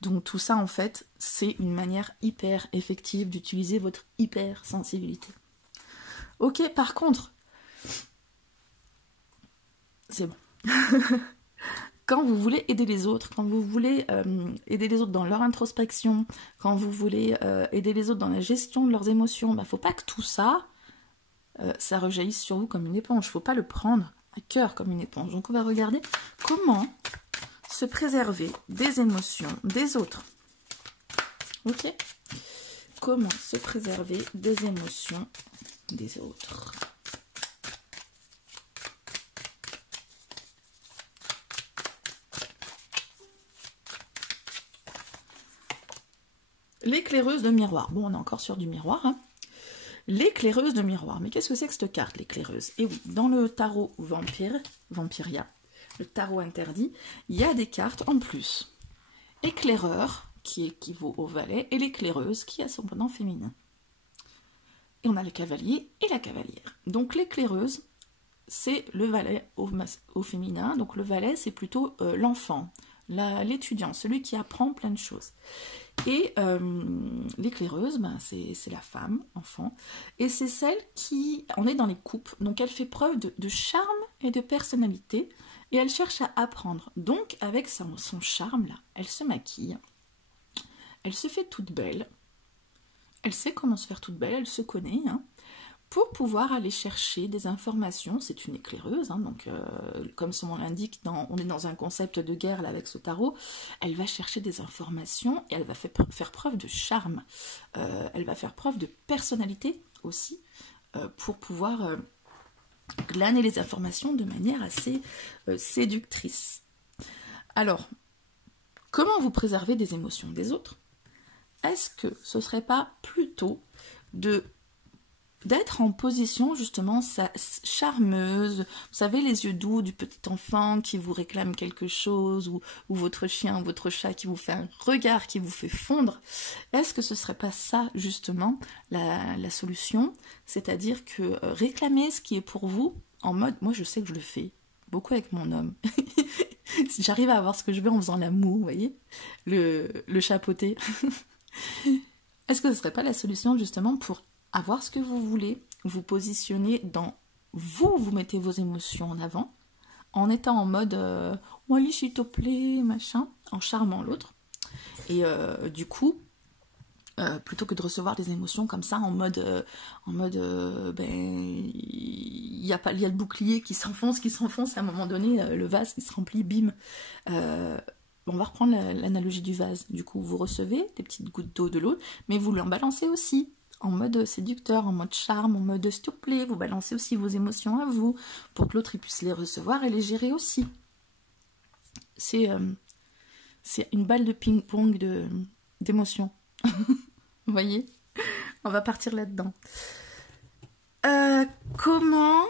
Donc tout ça, en fait, c'est une manière hyper effective d'utiliser votre hypersensibilité. Ok, par contre, c'est bon. Quand vous voulez aider les autres, quand vous voulez aider les autres dans leur introspection, quand vous voulez aider les autres dans la gestion de leurs émotions, faut pas que tout ça, ça rejaillisse sur vous comme une éponge. Faut pas le prendre à cœur comme une éponge. Donc on va regarder comment se préserver des émotions des autres. Ok? Comment se préserver des émotions des autres. L'éclaireuse de miroir. Bon, on est encore sur du miroir. Hein. L'éclaireuse de miroir. Mais qu'est-ce que c'est que cette carte, l'éclaireuse? Et oui, dans le tarot Vampiria, le tarot interdit, il y a des cartes en plus. Éclaireur, qui équivaut au valet, et l'éclaireuse, qui a son pendant féminin. Et on a le cavalier et la cavalière. Donc l'éclaireuse, c'est le valet au féminin. Donc le valet, c'est plutôt l'enfant, l'étudiant, celui qui apprend plein de choses. Et l'éclaireuse, c'est la femme, enfant, et c'est celle qui, on est dans les coupes, donc elle fait preuve de charme et de personnalité, et elle cherche à apprendre. Donc avec son charme là, elle se maquille, elle se fait toute belle, elle sait comment se faire toute belle, elle se connaît, hein, pour pouvoir aller chercher des informations. C'est une éclaireuse, hein, donc comme son nom l'indique, on est dans un concept de guerre là, avec ce tarot. Elle va chercher des informations et elle va faire preuve de charme. Elle va faire preuve de personnalité aussi pour pouvoir glaner les informations de manière assez séductrice. Alors, comment vous préservez des émotions des autres? Est-ce que ce serait pas plutôt d'être en position justement charmeuse, vous savez, les yeux doux du petit enfant qui vous réclame quelque chose, ou votre chien, votre chat qui vous fait un regard qui vous fait fondre? Est-ce que ce serait pas ça justement la solution? C'est-à-dire que réclamer ce qui est pour vous, en mode, moi je sais que je le fais beaucoup avec mon homme. J'arrive à avoir ce que je veux en faisant la moue, vous voyez, le chapeauté. Est-ce que ce serait pas la solution justement pour avoir ce que vous voulez, vous positionner dans vous mettez vos émotions en avant, en étant en mode oh, allez s'il te plaît, machin, en charmant l'autre. Et du coup, plutôt que de recevoir des émotions comme ça, en mode il y a le bouclier qui s'enfonce, à un moment donné, le vase qui se remplit, bim. On va reprendre l'analogie du vase. Du coup, vous recevez des petites gouttes d'eau de l'eau, mais vous l'en balancez aussi en mode séducteur, en mode charme, en mode s'il te plaît, vous balancez aussi vos émotions à vous, pour que l'autre puisse les recevoir et les gérer aussi. C'est une balle de ping-pong d'émotions. Vous voyez? On va partir là-dedans. Comment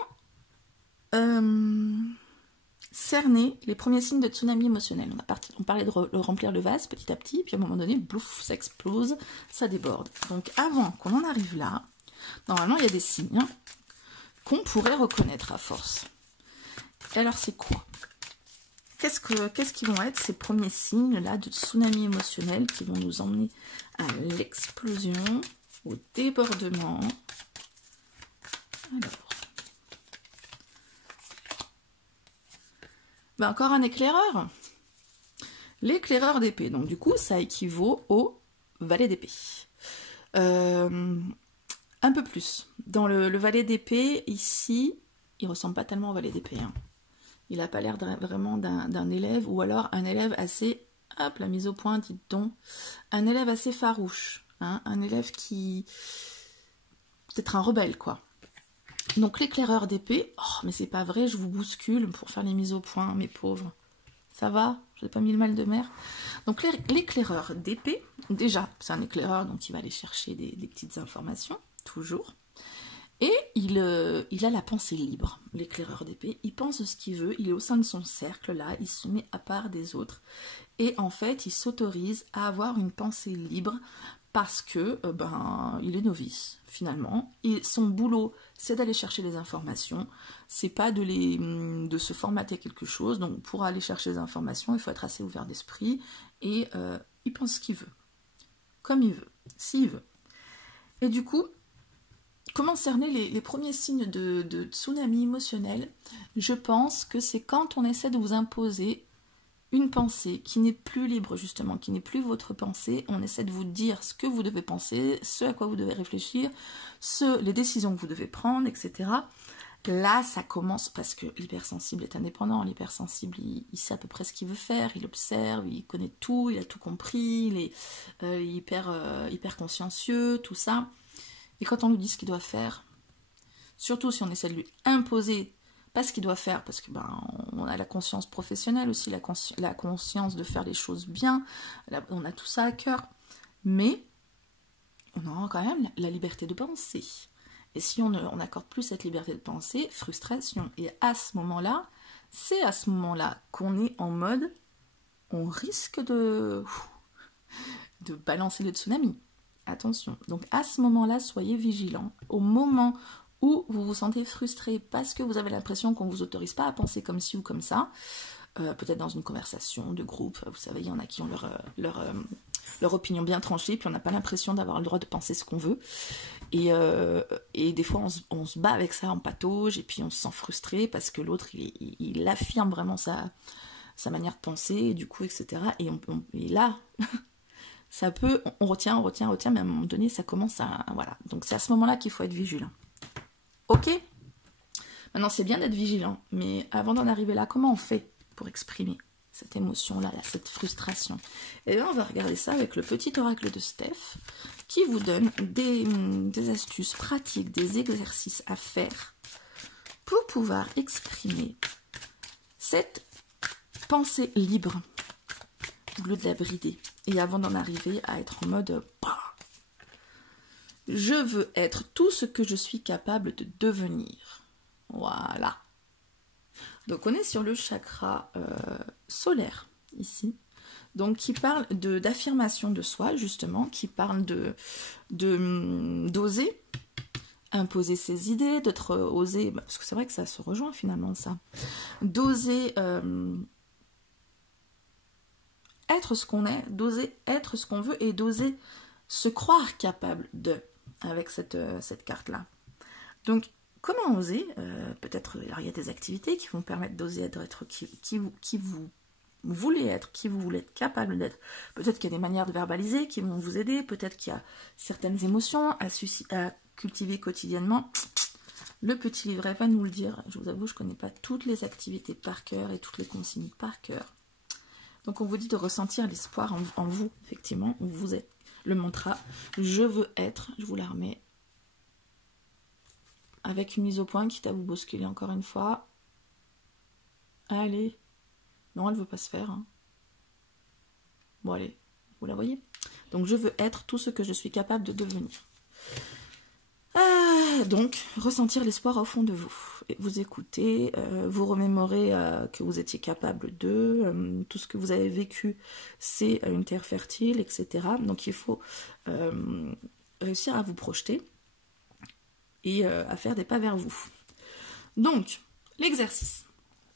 cerner les premiers signes de tsunami émotionnel? On parlait de remplir le vase petit à petit, puis à un moment donné, blouf, ça explose, ça déborde. Donc avant qu'on en arrive là, normalement il y a des signes qu'on pourrait reconnaître à force. Et alors c'est quoi? Qu'est-ce qui vont être ces premiers signes là de tsunami émotionnel qui vont nous emmener à l'explosion, au débordement? Alors. Encore un éclaireur. L'éclaireur d'épée. Donc du coup, ça équivaut au valet d'épée. Un peu plus. Dans le valet d'épée, ici, il ressemble pas tellement au valet d'épée. Hein. Il n'a pas l'air vraiment d'un élève, ou alors un élève assez... Hop, la mise au point, dites donc. Un élève assez farouche. Hein, un élève qui... peut-être un rebelle, quoi. Donc l'éclaireur d'épée, oh mais c'est pas vrai, je vous bouscule pour faire les mises au point, mes pauvres. Ça va? Je n'ai pas mis le mal de mer. Donc l'éclaireur d'épée, déjà, c'est un éclaireur, donc il va aller chercher des petites informations, toujours. Et il a la pensée libre, l'éclaireur d'épée. Il pense ce qu'il veut, il est au sein de son cercle, là, il se met à part des autres. Et en fait, il s'autorise à avoir une pensée libre parce que, il est novice, finalement. Et son boulot, c'est d'aller chercher les informations. C'est pas de se formater quelque chose. Donc, pour aller chercher les informations, il faut être assez ouvert d'esprit. Et il pense ce qu'il veut. Comme il veut, s'il veut. Et du coup, comment cerner les premiers signes de tsunami émotionnel? Je pense que c'est quand on essaie de vous imposer une pensée qui n'est plus libre, justement, qui n'est plus votre pensée. On essaie de vous dire ce que vous devez penser, ce à quoi vous devez réfléchir, les décisions que vous devez prendre, etc. Là, ça commence parce que l'hypersensible est indépendant. L'hypersensible, il sait à peu près ce qu'il veut faire, il observe, il connaît tout, il a tout compris, il est hyper consciencieux, tout ça. Et quand on lui dit ce qu'il doit faire, surtout si on essaie de lui imposer pas ce qu'il doit faire, parce que on a la conscience professionnelle aussi, la conscience de faire les choses bien, on a tout ça à cœur, mais on a quand même la liberté de penser. Et si on n'accorde plus cette liberté de penser, frustration. Et à ce moment-là, c'est à ce moment-là qu'on est en mode, on risque de balancer le tsunami. Attention. Donc à ce moment-là, soyez vigilants. Au moment où vous vous sentez frustré parce que vous avez l'impression qu'on ne vous autorise pas à penser comme ci ou comme ça, peut-être dans une conversation de groupe, vous savez, il y en a qui ont leur opinion bien tranchée, puis on n'a pas l'impression d'avoir le droit de penser ce qu'on veut. Et des fois, on se bat avec ça en patauge, et puis on se sent frustré parce que l'autre, il affirme vraiment sa manière de penser, et du coup, etc. Et là... ça peut, on retient, mais à un moment donné, ça commence à... Voilà. Donc c'est à ce moment-là qu'il faut être vigilant. Ok? Maintenant, c'est bien d'être vigilant, mais avant d'en arriver là, comment on fait pour exprimer cette émotion-là, cette frustration? Et bien, on va regarder ça avec le petit oracle de Steph, qui vous donne des astuces pratiques, des exercices à faire pour pouvoir exprimer cette pensée libre, au lieu de la brider. Et avant d'en arriver à être en mode je veux être tout ce que je suis capable de devenir. Voilà. Donc on est sur le chakra solaire ici. Donc qui parle d'affirmation de soi, justement, qui parle d'oser imposer ses idées, d'être osé, parce que c'est vrai que ça se rejoint finalement ça. D'oser être ce qu'on est, d'oser être ce qu'on veut et d'oser se croire capable de, avec cette carte-là. Donc, comment oser? Peut-être, alors il y a des activités qui vont permettre d'oser être qui vous voulez être, qui vous voulez être capable d'être. Peut-être qu'il y a des manières de verbaliser qui vont vous aider, peut-être qu'il y a certaines émotions à cultiver quotidiennement. Le petit livret va nous le dire. Je vous avoue, je ne connais pas toutes les activités par cœur et toutes les consignes par cœur. Donc on vous dit de ressentir l'espoir en vous, effectivement, où vous êtes. Le mantra, je veux être, je vous la remets, avec une mise au point, quitte à vous bousculer encore une fois. Allez. Non, elle ne veut pas se faire. Hein. Bon, allez, vous la voyez? Donc je veux être tout ce que je suis capable de devenir. Donc, ressentir l'espoir au fond de vous. Vous écoutez, vous remémorez que vous étiez capable de, tout ce que vous avez vécu, c'est une terre fertile, etc. Donc, il faut réussir à vous projeter et à faire des pas vers vous. Donc, l'exercice.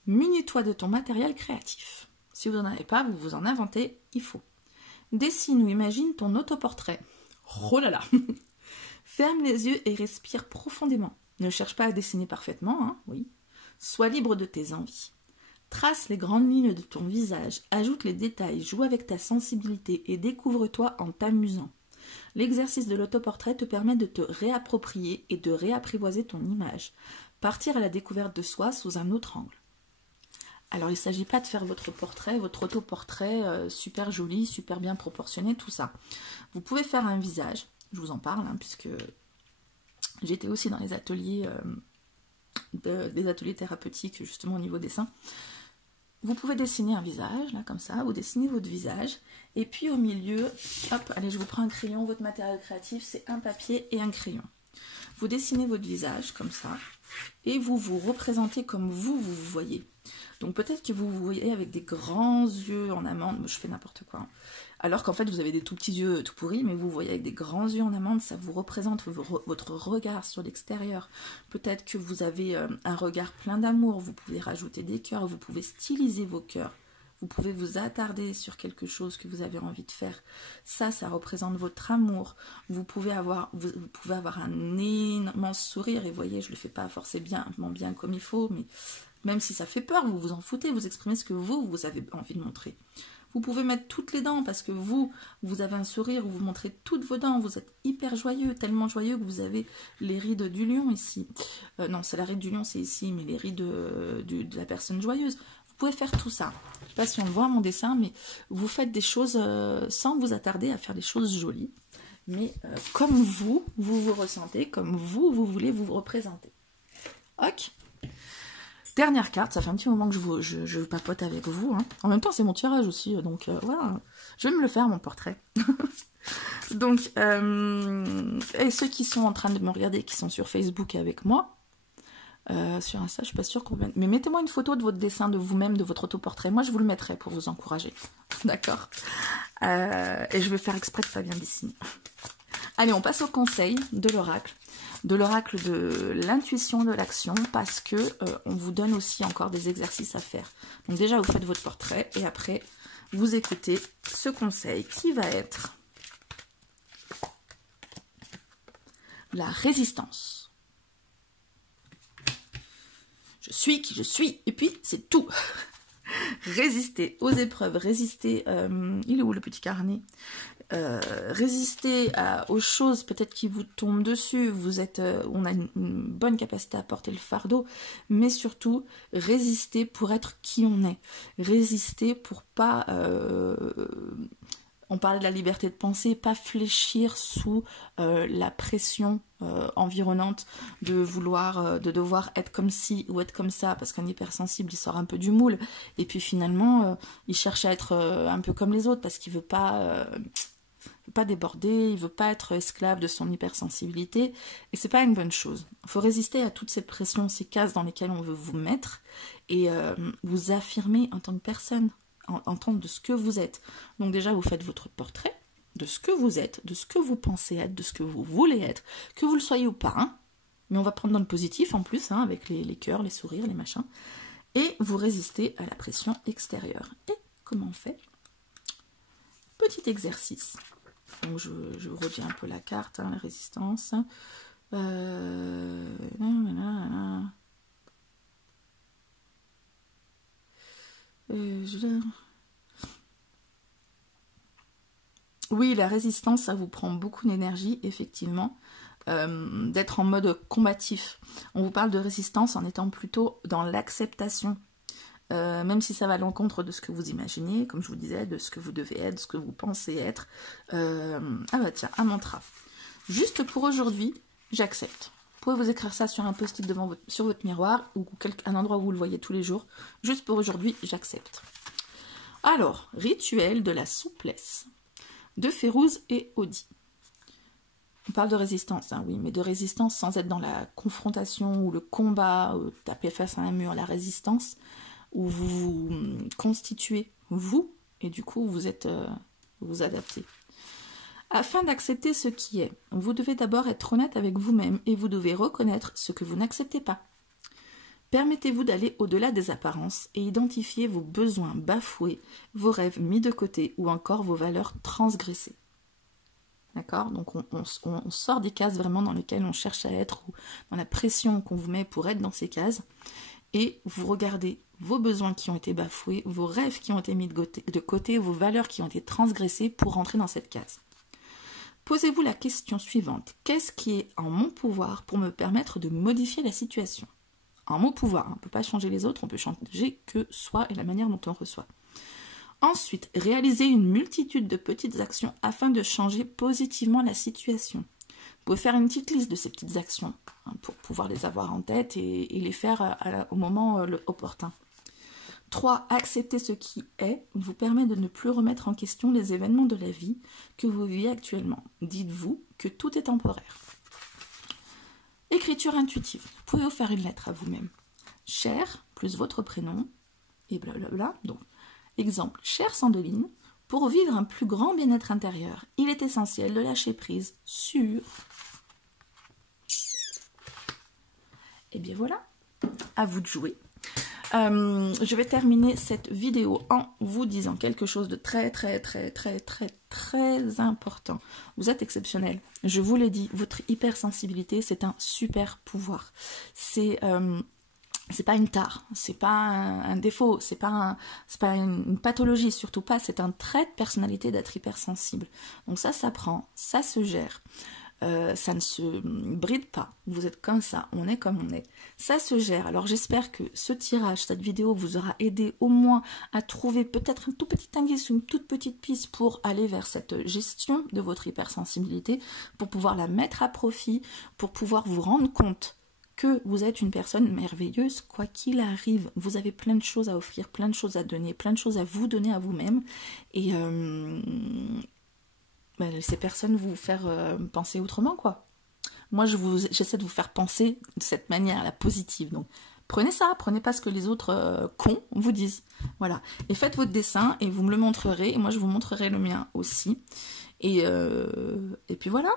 Munis-toi de ton matériel créatif. Si vous n'en avez pas, vous vous en inventez, il faut. Dessine ou imagine ton autoportrait. Oh là là. Ferme les yeux et respire profondément. Ne cherche pas à dessiner parfaitement, hein, oui. Sois libre de tes envies. Trace les grandes lignes de ton visage, ajoute les détails, joue avec ta sensibilité et découvre-toi en t'amusant. L'exercice de l'autoportrait te permet de te réapproprier et de réapprivoiser ton image. Partir à la découverte de soi sous un autre angle. Alors, il ne s'agit pas de faire votre portrait, votre autoportrait super joli, super bien proportionné, tout ça. Vous pouvez faire un visage. Je vous en parle, hein, puisque j'étais aussi dans les ateliers, des ateliers thérapeutiques, justement au niveau dessin. vous pouvez dessiner un visage, là, comme ça, vous dessinez votre visage, et puis au milieu, hop, allez, je vous prends un crayon, votre matériel créatif, c'est un papier et un crayon. Vous dessinez votre visage, comme ça, et vous vous représentez comme vous voyez. Donc peut-être que vous vous voyez avec des grands yeux en amande, je fais n'importe quoi, hein. Alors qu'en fait vous avez des tout petits yeux tout pourris, mais vous voyez avec des grands yeux en amande, ça vous représente votre regard sur l'extérieur. Peut-être que vous avez un regard plein d'amour, vous pouvez rajouter des cœurs, vous pouvez styliser vos cœurs. Vous pouvez vous attarder sur quelque chose que vous avez envie de faire. Ça représente votre amour. Vous pouvez avoir un immense sourire. Et vous voyez, je ne le fais pas forcément bien comme il faut, mais même si ça fait peur, vous vous en foutez, vous exprimez ce que vous avez envie de montrer. Vous pouvez mettre toutes les dents parce que vous avez un sourire où vous montrez toutes vos dents. Vous êtes hyper joyeux, tellement joyeux que vous avez les rides du lion ici. Non, c'est la ride du lion, c'est ici, mais les rides de la personne joyeuse. Vous pouvez faire tout ça. Je ne sais pas si on le voit à mon dessin, mais vous faites des choses sans vous attarder à faire des choses jolies. Mais comme vous ressentez, comme vous voulez vous représenter. Ok. Dernière carte, ça fait un petit moment que je papote avec vous. Hein. En même temps, c'est mon tirage aussi, donc voilà. Je vais me le faire, mon portrait. Donc, et ceux qui sont en train de me regarder, qui sont sur Facebook avec moi, sur Insta, je suis pas sûre qu'on... Mais mettez-moi une photo de votre dessin, de vous-même, de votre autoportrait. Moi, je vous le mettrai pour vous encourager. D'accord. Et je vais faire exprès que ça vienne d'ici. Allez, on passe au conseil de l'oracle. De l'oracle de l'intuition de l'action, parce que on vous donne aussi encore des exercices à faire. Donc déjà, vous faites votre portrait et après, vous écoutez ce conseil qui va être la résistance. Je suis qui je suis, et puis c'est tout. Résister aux épreuves, résister, il est où le petit carnet? Résister aux choses peut-être qui vous tombent dessus, on a une bonne capacité à porter le fardeau, mais surtout résister pour être qui on est, résister pour pas, on parlait de la liberté de penser, pas fléchir sous la pression environnante de devoir être comme ci ou être comme ça, parce qu'un hypersensible il sort un peu du moule, et puis finalement il cherche à être un peu comme les autres, parce qu'il veut pas déborder, il veut pas être esclave de son hypersensibilité, et c'est pas une bonne chose. Il faut résister à toutes ces pressions, ces cases dans lesquelles on veut vous mettre, et vous affirmer en tant que personne, en tant de ce que vous êtes. Donc déjà, vous faites votre portrait de ce que vous êtes, de ce que vous pensez être, de ce que vous voulez être, que vous le soyez ou pas, hein. Mais on va prendre dans le positif en plus, hein, avec les cœurs, les sourires, les machins, et vous résistez à la pression extérieure. Et comment on fait? Petit exercice. Donc je redis un peu la carte, hein, la résistance. Oui, la résistance, ça vous prend beaucoup d'énergie, effectivement, d'être en mode combatif. On vous parle de résistance en étant plutôt dans l'acceptation. Même si ça va à l'encontre de ce que vous imaginez, comme je vous disais, de ce que vous devez être, de ce que vous pensez être. Ah bah tiens, un mantra. Juste pour aujourd'hui, j'accepte. Vous pouvez vous écrire ça sur un post-it sur votre miroir, ou un endroit où vous le voyez tous les jours. Juste pour aujourd'hui, j'accepte. Alors, rituel de la souplesse, de Férouz et Audi. On parle de résistance, hein, oui, mais de résistance sans être dans la confrontation ou le combat, ou taper face à un mur, la résistance, où vous vous constituez vous, et du coup vous vous adaptez. Afin d'accepter ce qui est, vous devez d'abord être honnête avec vous-même et vous devez reconnaître ce que vous n'acceptez pas. Permettez-vous d'aller au-delà des apparences et identifier vos besoins bafoués, vos rêves mis de côté ou encore vos valeurs transgressées. D'accord? Donc on sort des cases vraiment dans lesquelles on cherche à être, ou dans la pression qu'on vous met pour être dans ces cases, et vous regardez vos besoins qui ont été bafoués, vos rêves qui ont été mis de côté, vos valeurs qui ont été transgressées pour rentrer dans cette case. Posez-vous la question suivante. Qu'est-ce qui est en mon pouvoir pour me permettre de modifier la situation? En mon pouvoir, on ne peut pas changer les autres, on peut changer que soi et la manière dont on reçoit. Ensuite, réalisez une multitude de petites actions afin de changer positivement la situation. Vous pouvez faire une petite liste de ces petites actions, hein, pour pouvoir les avoir en tête et les faire au moment opportun. 3. Accepter ce qui est vous permet de ne plus remettre en question les événements de la vie que vous vivez actuellement. Dites-vous que tout est temporaire. Écriture intuitive. Vous pouvez vous faire une lettre à vous-même. Cher plus votre prénom et blablabla. Donc, exemple, chère Sandeline, pour vivre un plus grand bien-être intérieur, il est essentiel de lâcher prise sur... Et bien voilà, à vous de jouer. Je vais terminer cette vidéo en vous disant quelque chose de très important. Vous êtes exceptionnel. Je vous l'ai dit, votre hypersensibilité, c'est un super pouvoir. C'est pas une tare, c'est pas un défaut, c'est pas une pathologie, surtout pas, c'est un trait de personnalité d'être hypersensible. Donc ça s'apprend, ça se gère. Ça ne se bride pas, vous êtes comme ça, on est comme on est, ça se gère. Alors j'espère que ce tirage, cette vidéo vous aura aidé au moins à trouver peut-être un tout petit indice ou une toute petite piste pour aller vers cette gestion de votre hypersensibilité, pour pouvoir la mettre à profit, pour pouvoir vous rendre compte que vous êtes une personne merveilleuse, quoi qu'il arrive. Vous avez plein de choses à offrir, plein de choses à donner, plein de choses à vous donner à vous-même, et laissez personne vous faire penser autrement, quoi. Moi, j'essaie de vous faire penser de cette manière, la positive. Donc, prenez ça, prenez pas ce que les autres cons vous disent. Voilà. Et faites votre dessin et vous me le montrerez. Et moi, je vous montrerai le mien aussi. Et puis voilà.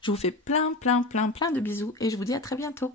Je vous fais plein de bisous et je vous dis à très bientôt.